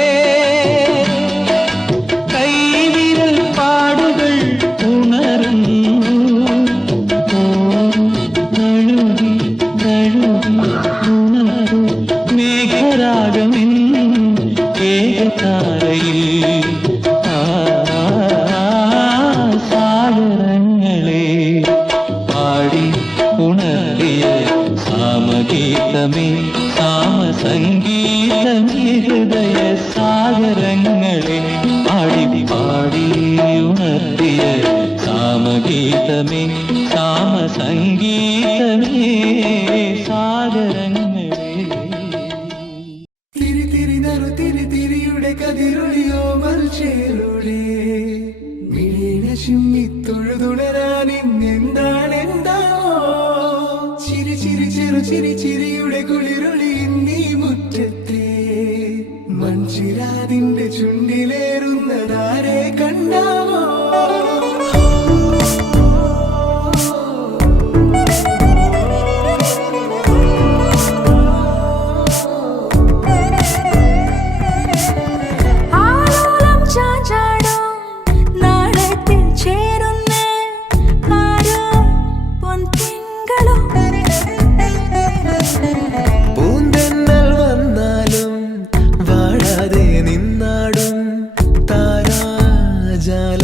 കൈവിരൽ പാടുകൾ ഉണരുന്നു തഴുകി തഴുകി ഉണരു മേഘരാഗമിൻ ഏകതാരയിൽ സാഗരങ്ങളെ പാടി ഉണർത്തിയ സാമഗീതമേ സാമസംഗീതമേ ഹൃദയ സാഗരങ്ങളെ പാടി പാടി ഉണർത്തിയ സാമഗീതമേ സാമസംഗീതമേ സാഗരങ്ങളെ തിരി തിരി നറു തിരി തിരിയുടെ കതിരൊളിയോ മൽച്ചേരുടെ മിഴീണ ചിമ്മി തൊഴുതുണരാൻ ഇന്നെന്താണെന്താവോ ചിരി ചിരി ചെറു ചിരി ചിരിയുടെ കുളിരൊളി നീ മുറ്റത്തെ മൺചിരാതിന്റെ ചുണ്ടിലേറുന്നതാരെ കണ്ടാവോ ആലോലം ചാഞ്ചാടും നാളത്തിൽ ചേരുന്ന ആരോ പൊൻതിങ്കളോ പൂന്തെന്നൽ വന്നാലും വാഴാതെ നിന്നാടും താരാജാലങ്ങളെ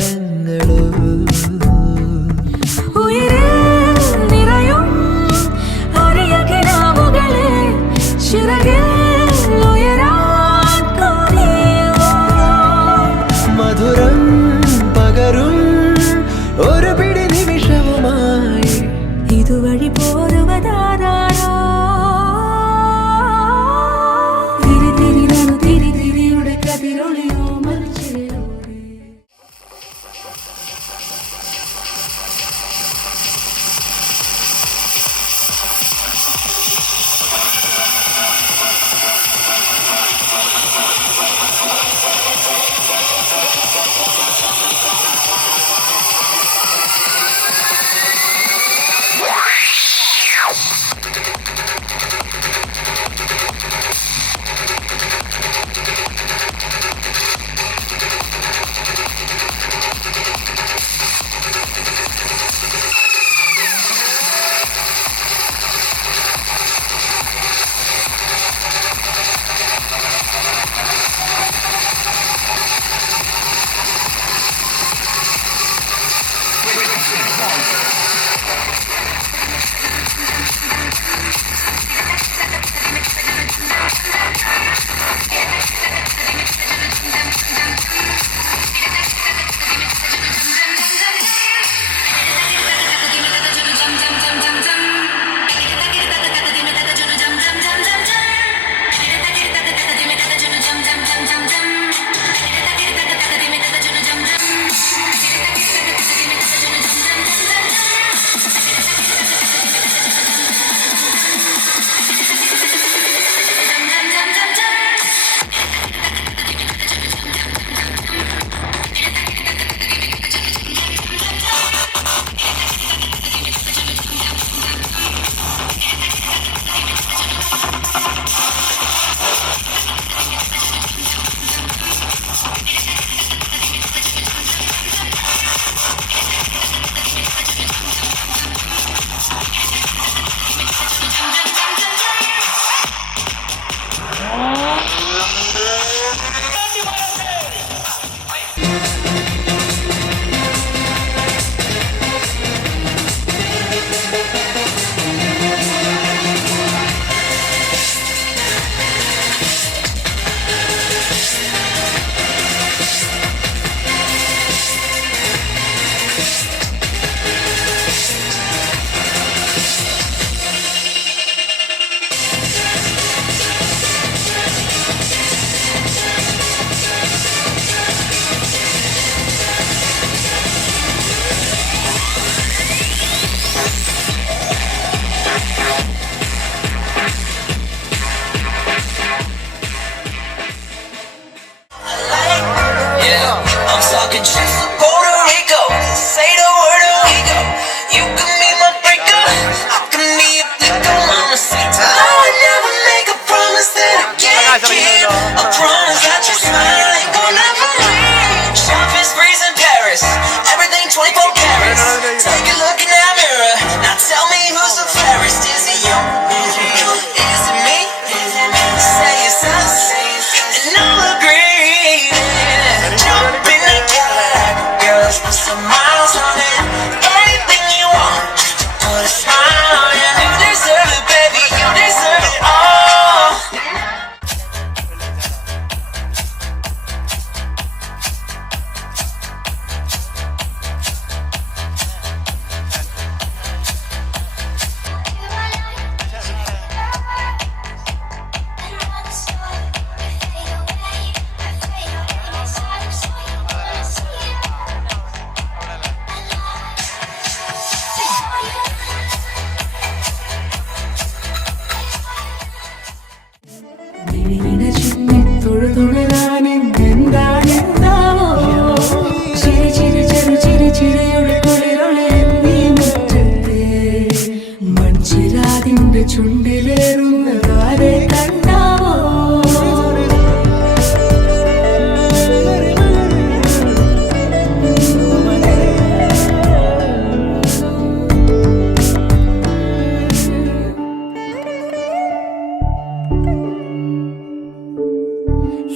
ചുണ്ടിലേറുന്നതാരെ കണ്ടാവോ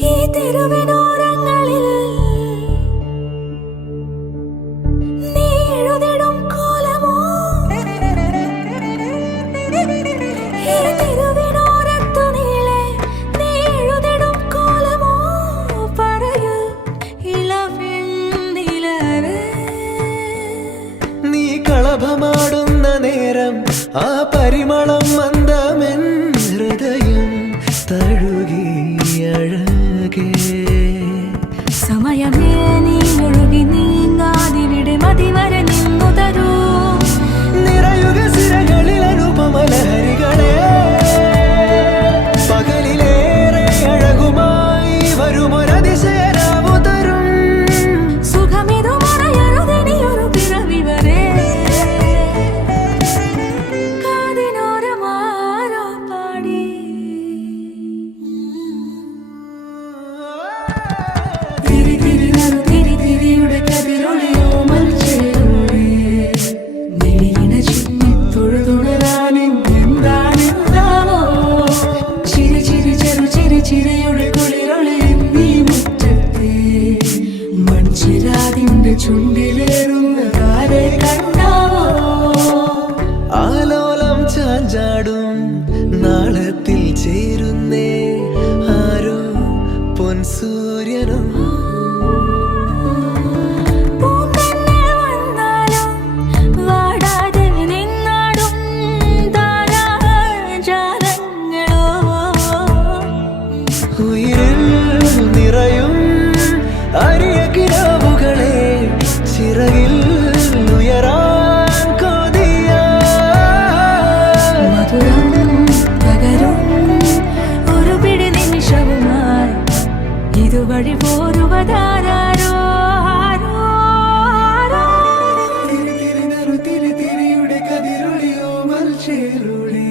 ഈ തെരുവിനോരങ്ങളിൽ നീ എഴുതിടും കോലമോ ഈ തെരുവിനോരത്തു നീളെ നീ എഴുതിടും കോലമോ പറയൂ ഇളവെണ്ണിലവേ നീ കളഭമാടുന്ന നേരം ആ പരിമളം മന്ദമെൻ ഹൃദയം തഴുകി അഴകേ സമയമേ നീ ഒഴുകി നീങ്ങാതിവിടെ മതിവരെ നിന്നു തരൂ നിറയുക സിരകളിൽ അനുപമലഹരികളെ പകലിലേറെ അഴകുമായി വരുമൊരതിശയരാവു തരും സുഖമിതു മറയരുതിനിയൊരു പിറവി വരെ കാതിനോരമാരോ പാടി തിരി തിരി നറു തിരി തിരിയുടെ കതിരൊളിയോ മൽച്ചേരുളേ മിഴിയിന ചിമ്മി തൊഴുതുണരാനെന്താണെന്താവോ ചിരി ചിരി ചെറു ചിരി ചിരിയുടെ കുളിരൊളി നീ മുറ്റത്തെ മൺചിരാതിന്റെ ചുണ്ടിലേറുന്നതാരെ കണ്ടാവോ ആലോലം ചാഞ്ചാടും നാളത്തിൽ ചേരുന്നേ ആരോ പൊൻസൂര്യനും പൂന്തന്നെ വന്നാലും വാടാതെ നിന്നാടും താരാജാലങ്ങളോ ഉയിരിൽ നിറയും അരിയ കിനാവുകളെ ചിറകിൽ ഉയരാൻ കൊതിയ മധുരം പകരും ഒരു പിടി നിമിഷവുമായി ഇതുവഴി പോരുവതാരോ ആരോ ആരോ തിരി തിരി നറു തിരി തിരിയുടെ കതിരൊളിയോ മൽച്ചേരുളി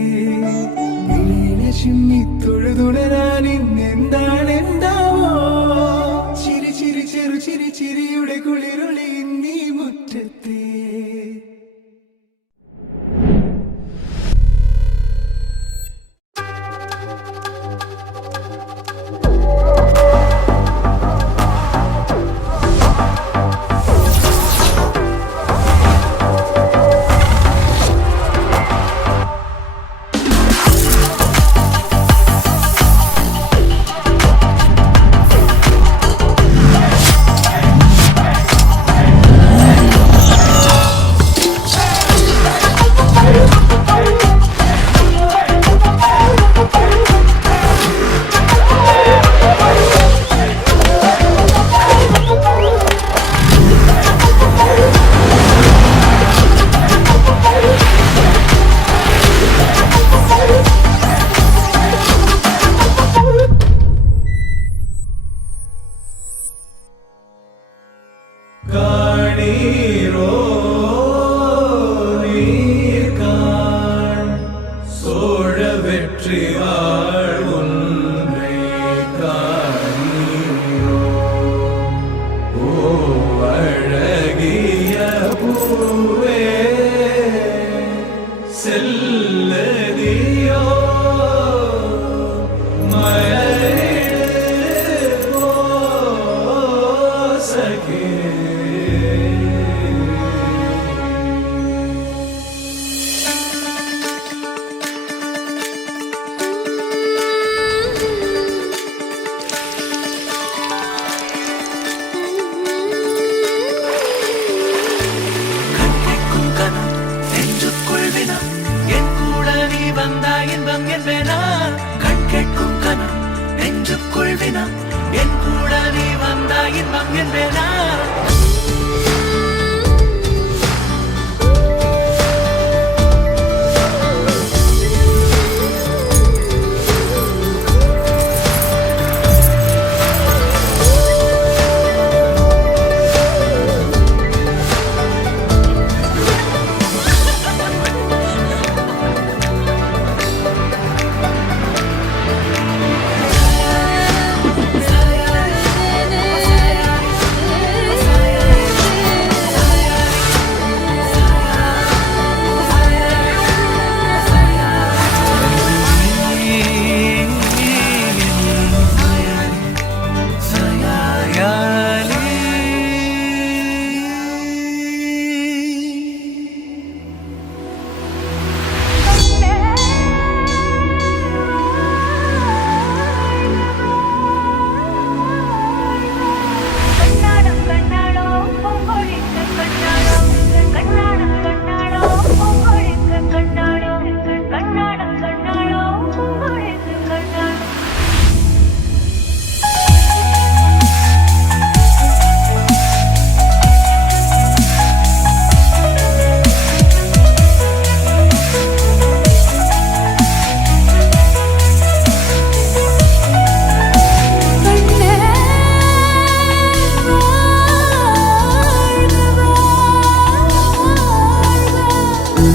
മിഴിയിന ചിമ്മി തൊഴുതുണരാൻ ഇന്നെന്താണെന്താവോ ചിരി ചിരി ചെറു ചിരി ചിരിയുടെ കുളിരൊളി നീ മുറ്റത്തെ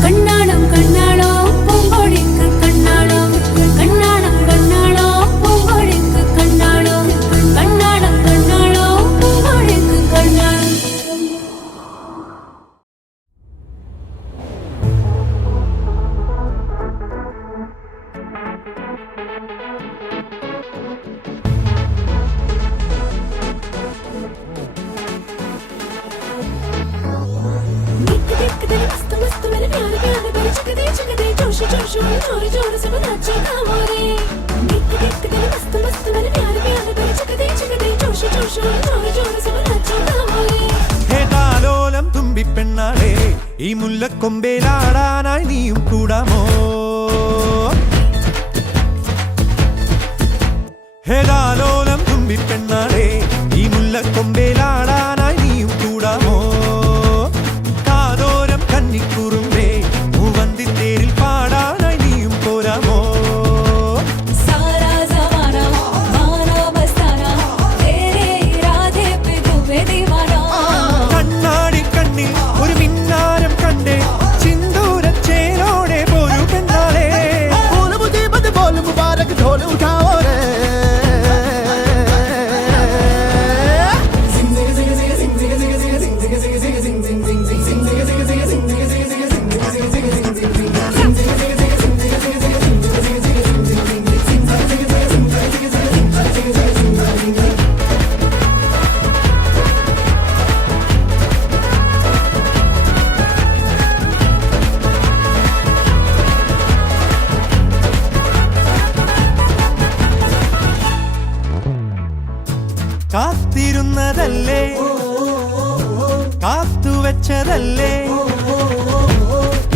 കണ്ണാടം കണ്ണാടോ പൂങ്കോടിക്ക് കണ്ണാടോ കണ്ണാടം കണ്ണാടോ പൂങ്കോടിക്ക് കണ്ണാടോ കണ്ണാടം കണ്ണാടോ പൂങ്കോടിക്ക് കണ്ണാടം. ഹേതാലോലം തുമ്പിപ്പെണ്ണാളെ ഈ മുല്ലക്കൊമ്പേലാടാനായി നീയും കൂടാമോ ഹേതാലോലം തുമ്പിപ്പെണ്ണാളെ ഈ മുല്ലക്കൊമ്പേലാടാനായി നീയും കൂടാമോ കാതോരം കന്നിക്കുറുമ്പേ മൂവന്തിത്തേരിൽ പാടാനായി നീയും പോരാമോ सारा ज़माना माना बस्ताना तेरे इरादे पे डूबे दीवाना. കണ്ണാടി കണ്ണിൽ ഒരു മിന്നാരം കണ്ടേ സിന്ദൂരച്ചേലോടെ പോരു പെണ്ണാളെ കാത്തിരുന്നതല്ലേ കാത്തുവെച്ചതല്ലേ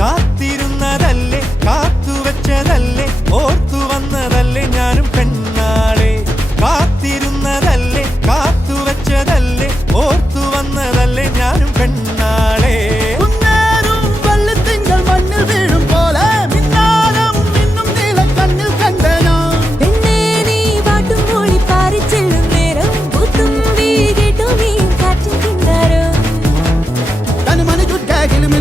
കാത്തിരുന്നതല്ലേ കാത്തുവെച്ചതല്ലേ ഓർത്തു വന്നതല്ലേ ഞാനും പെണ്ണാളെ കാത്തിരുന്നതല്ലേ കാത്തുവെച്ചതല്ലേ ഓർത്തു വന്നതല്ലേ ഞാനും പെണ്ണാളെ പെണ്ണേ നീ പാട്ടും മൂളി പാറിച്ചെല്ലും നേരം പൂത്തുമ്പി കേട്ടു നീ കാറ്റിൻ കിന്നാരം. തനുമണി ചുറ്റാകിലും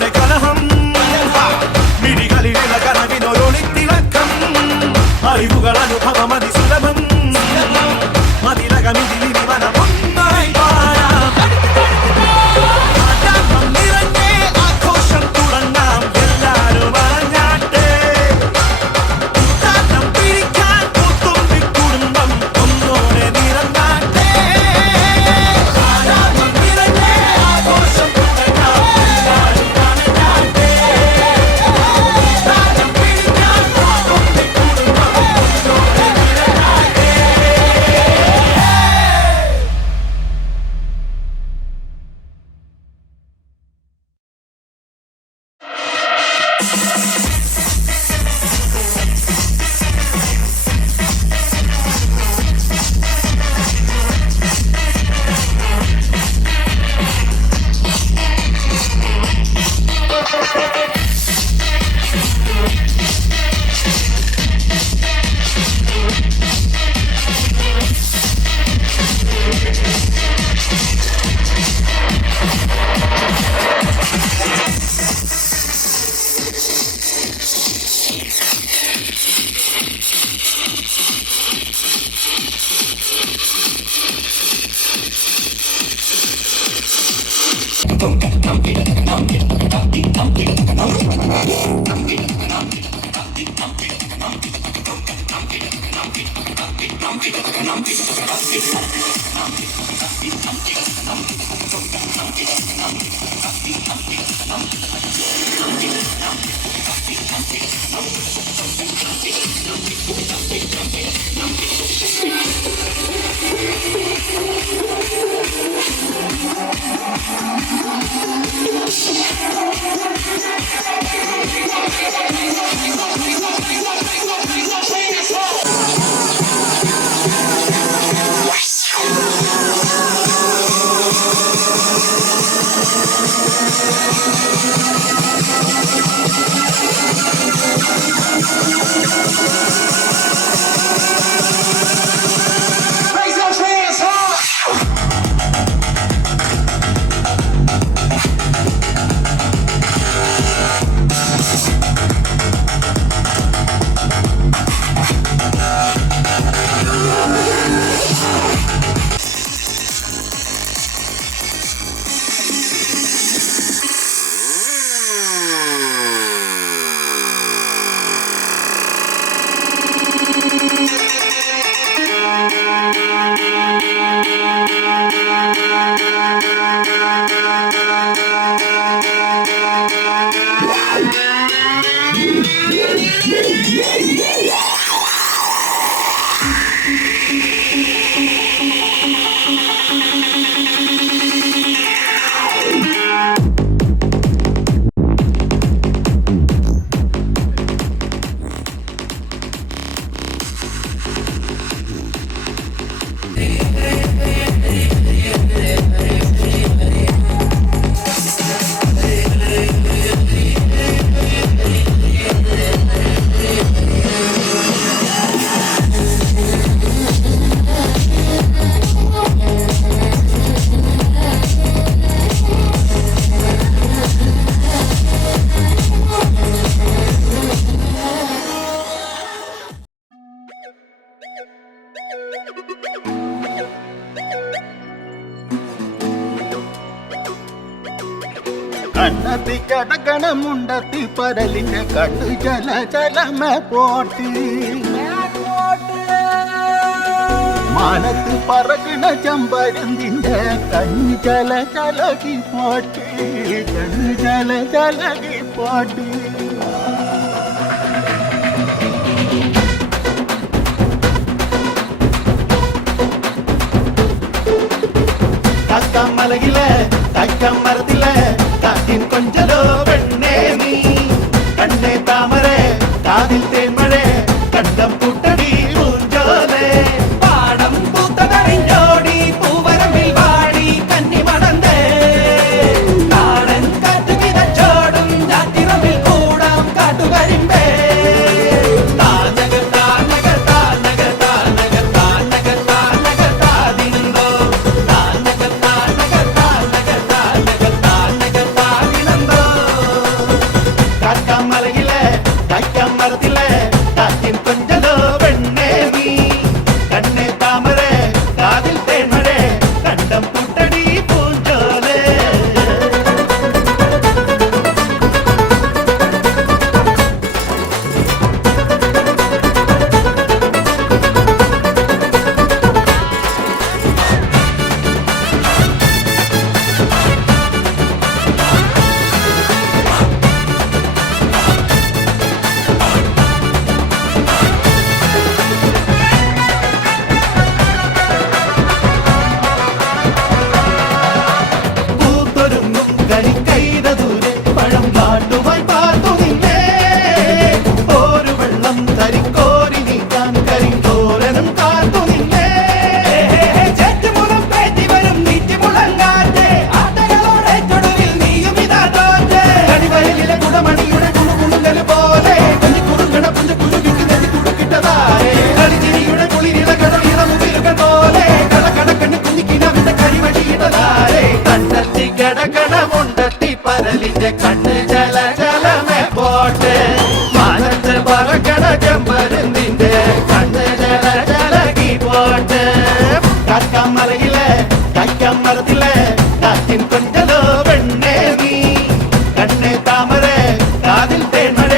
കനവിനുടെ കലഹം മിഴികളിലുള്ള കനവിനൊരൊളിത്തിളക്കം അറിവുകൾ അനുഭവം അതിസുലഭം മതിലകമിതിലി മനമൊന്നായി പാടാം ആകാശം നിറഞ്ഞേ ആഘോഷം തുടങ്ങാം എല്ലാരും അറിഞ്ഞാട്ടെ കൂട്ടാട്ടം പിരിക്കാൻ കൂത്തുമ്പി കുടുംബം ഒന്നോടെ നിറഞ്ഞാട്ടെ ആകാശം നിറഞ്ഞേ ആഘോഷം തുടങ്ങാം എല്ലാരും അറിഞ്ഞാട്ടെ കൂട്ടാട്ടം പിരിക്കാൻ കൂത്തുമ്പി കുടുംബം ഒന്നോടെ നിറഞ്ഞാട്ടെ. കണ്ണത്തി കടകണമുണ്ടത്തി പരലിന്റെ കണ്ണു ചല ചലമ പോട്ട് മാനത്ത് പറക്കണ ചമ്പരന്തിന്റെ കണ്ണു ചല ചലകി പോട്ട് കണ്ണു ചല ചലകി പോട്ട് മലകില തക്കം മരത്തില കാറ്റിൻ കൊഞ്ചലോ പെണ്ണേ നീ കണ്ണേ താമരെ കാതിൽ തേന്മഴേ കണ്ടം പുട്ടടി പൂഞ്ചോലേ പാടം പൂത്തതറിഞ്ഞോടി പൂവരമ്പിൽ വാടി കന്നി മടന്തേ നാടൻ കാറ്റു കിതച്ചോടും ഞാറ്റിറമ്പിൽ കൂടാം കാട്ടുകരിമ്പേ താനക താനക താനക താനക താനക താനക താതിന്തോ താനക താനക താനക താനക താനക താതിനന്തോ നിന്റെ കണ്ണ് ജല ജലമേ പോട്ടെ മാനത്ത് പറക്കണ ചെമ്പരുന്നിന്റെ കണ്ണ് ജല ജലകി പോട്ടെ കാക്കമലയിലെ കൈക്കമരത്തിലെ കാറ്റിൻ കൊഞ്ചലോ പെണ്ണേ നീ കണ്ണേ താമര കാതിൽ തേന്മഴ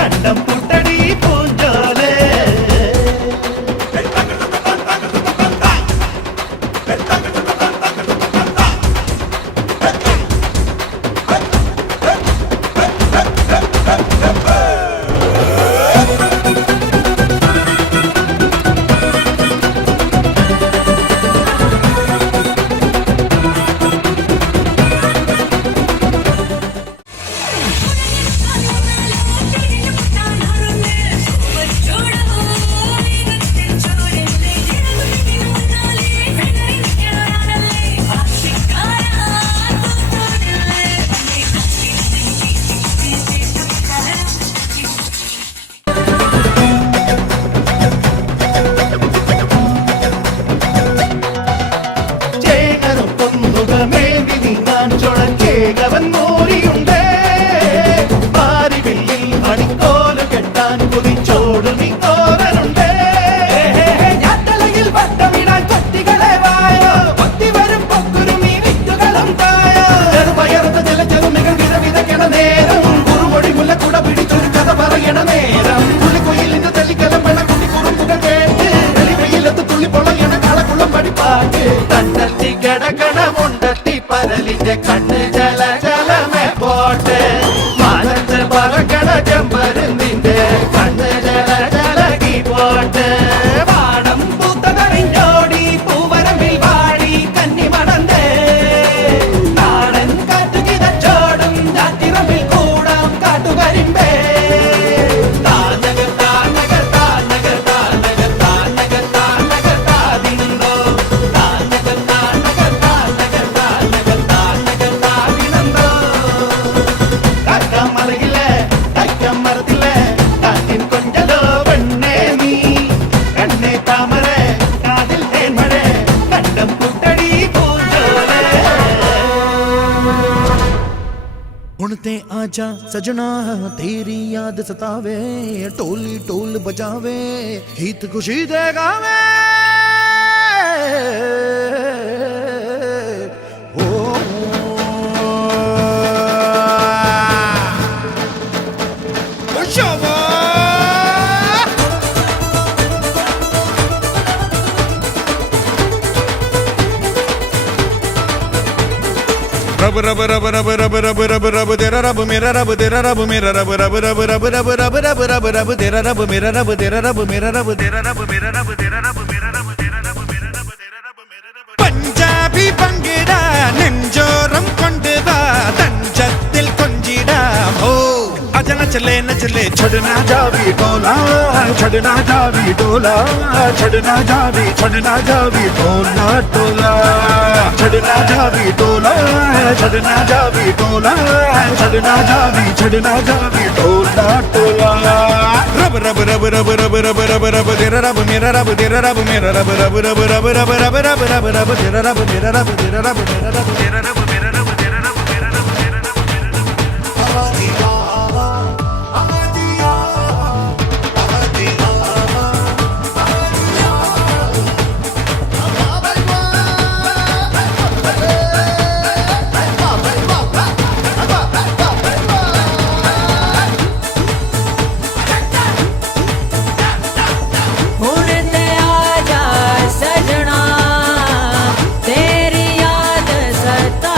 കണ്ടം പുട്ടടി പൂഞ്ചോലേ കണ്ണ് ജല ജലമേ പോട്ടെ മാനത്ത് പറക്കണ ചെമ്പരുന്നിന്റെ കണ്ണ് ജല ജലകി പോട്ടെ പാടം പൂത്തതറിഞ്ഞോടി പൂവരമ്പിൽ വാടി കന്നി മടന്തേ നാടൻ കാറ്റു കിതച്ചോടും ഞാറ്റിറമ്പിൽ കൂടാം കാട്ടുകരിമ്പേ താനക താനക താനക താനക താനക താനക താതിന്തോ താനക താനക താനക താനക താനക താതിനന്തോ കാക്കമലയിലെ കൈക്കമരത്തിലെ കാറ്റിൻ കൊഞ്ചലോ പെണ്ണേ നീ കണ്ണേ താമര കാതിൽ തേന്മഴ കണ്ടം പുട്ടടി പൂഞ്ചോലേ उड़ते आजा सजना तेरी याद सतावे टोली टोल बजावे हित खुशी दे गावे ओ शाबा रब रब रब रब रब रब रब रब तेरा रब मेरा रब तेरा रब मेरा रब रब रब रब रब रब रब रब रब तेरा रब मेरा रब तेरा रब मेरा रब तेरा रब मेरा रब तेरा रब मेरा रब तेरा रब मेरा रब तेरा रब मेरा रब പഞ്ചാബി പങ്കിട നെഞ്ചോരം കൊണ്ടുവാ തഞ്ചത്തിൽ കൊഞ്ചിടാം ഓ आजा नचले नचले छड़ना जावी डोला छड़ना जावी डोला छड़ना जावी डोला डोला छड़ना जावी डोला छड़ना जावी डोला छड़ना जावी डोला डोला रब रब रब रब रब रब रब रब तेरा रब मेरा रब तेरा रब मेरा रब रब रब रब रब रब रब रब रब तेरा रब मेरा रब तेरा रब मेरा रब तेरा रब मेरा रब तेरा रब मेरा रब तेरा रब मेरा रब उड़ते आजा सजना तेरी याद सता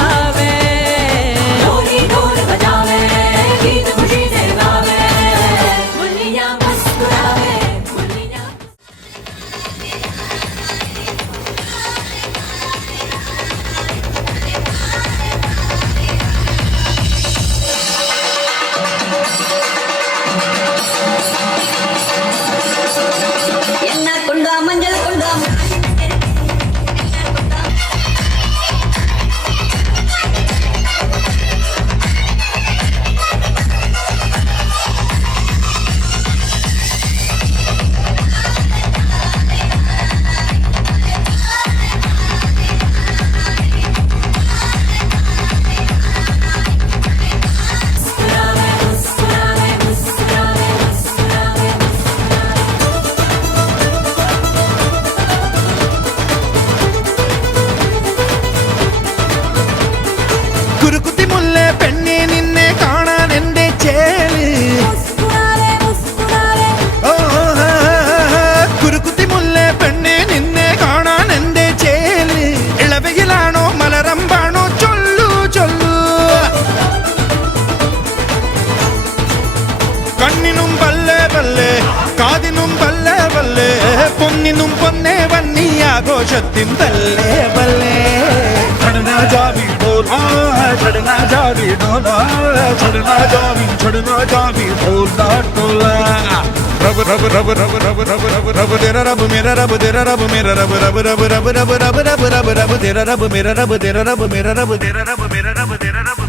കണ്ണിനും പല്ലേ പല്ലേ കാതിനും പല്ലേ പല്ലേ പൊന്നിനും പൊന്നേ വന്നി ആഘോഷത്തിൻ തല്ലേ പല്ലേ ചടനാ ജാവി ഡോലാ ചടനാ ജാവി ഡോലാ ചടനാ ജാവി ഡോലാ ഡോലാ रब रब रब रब रब रब रब रब तेरा रब मेरा रब तेरा रब मेरा रब रब रब रब रब रब रब रब रब तेरा रब मेरा रब तेरा रब मेरा रब तेरा रब मेरा रब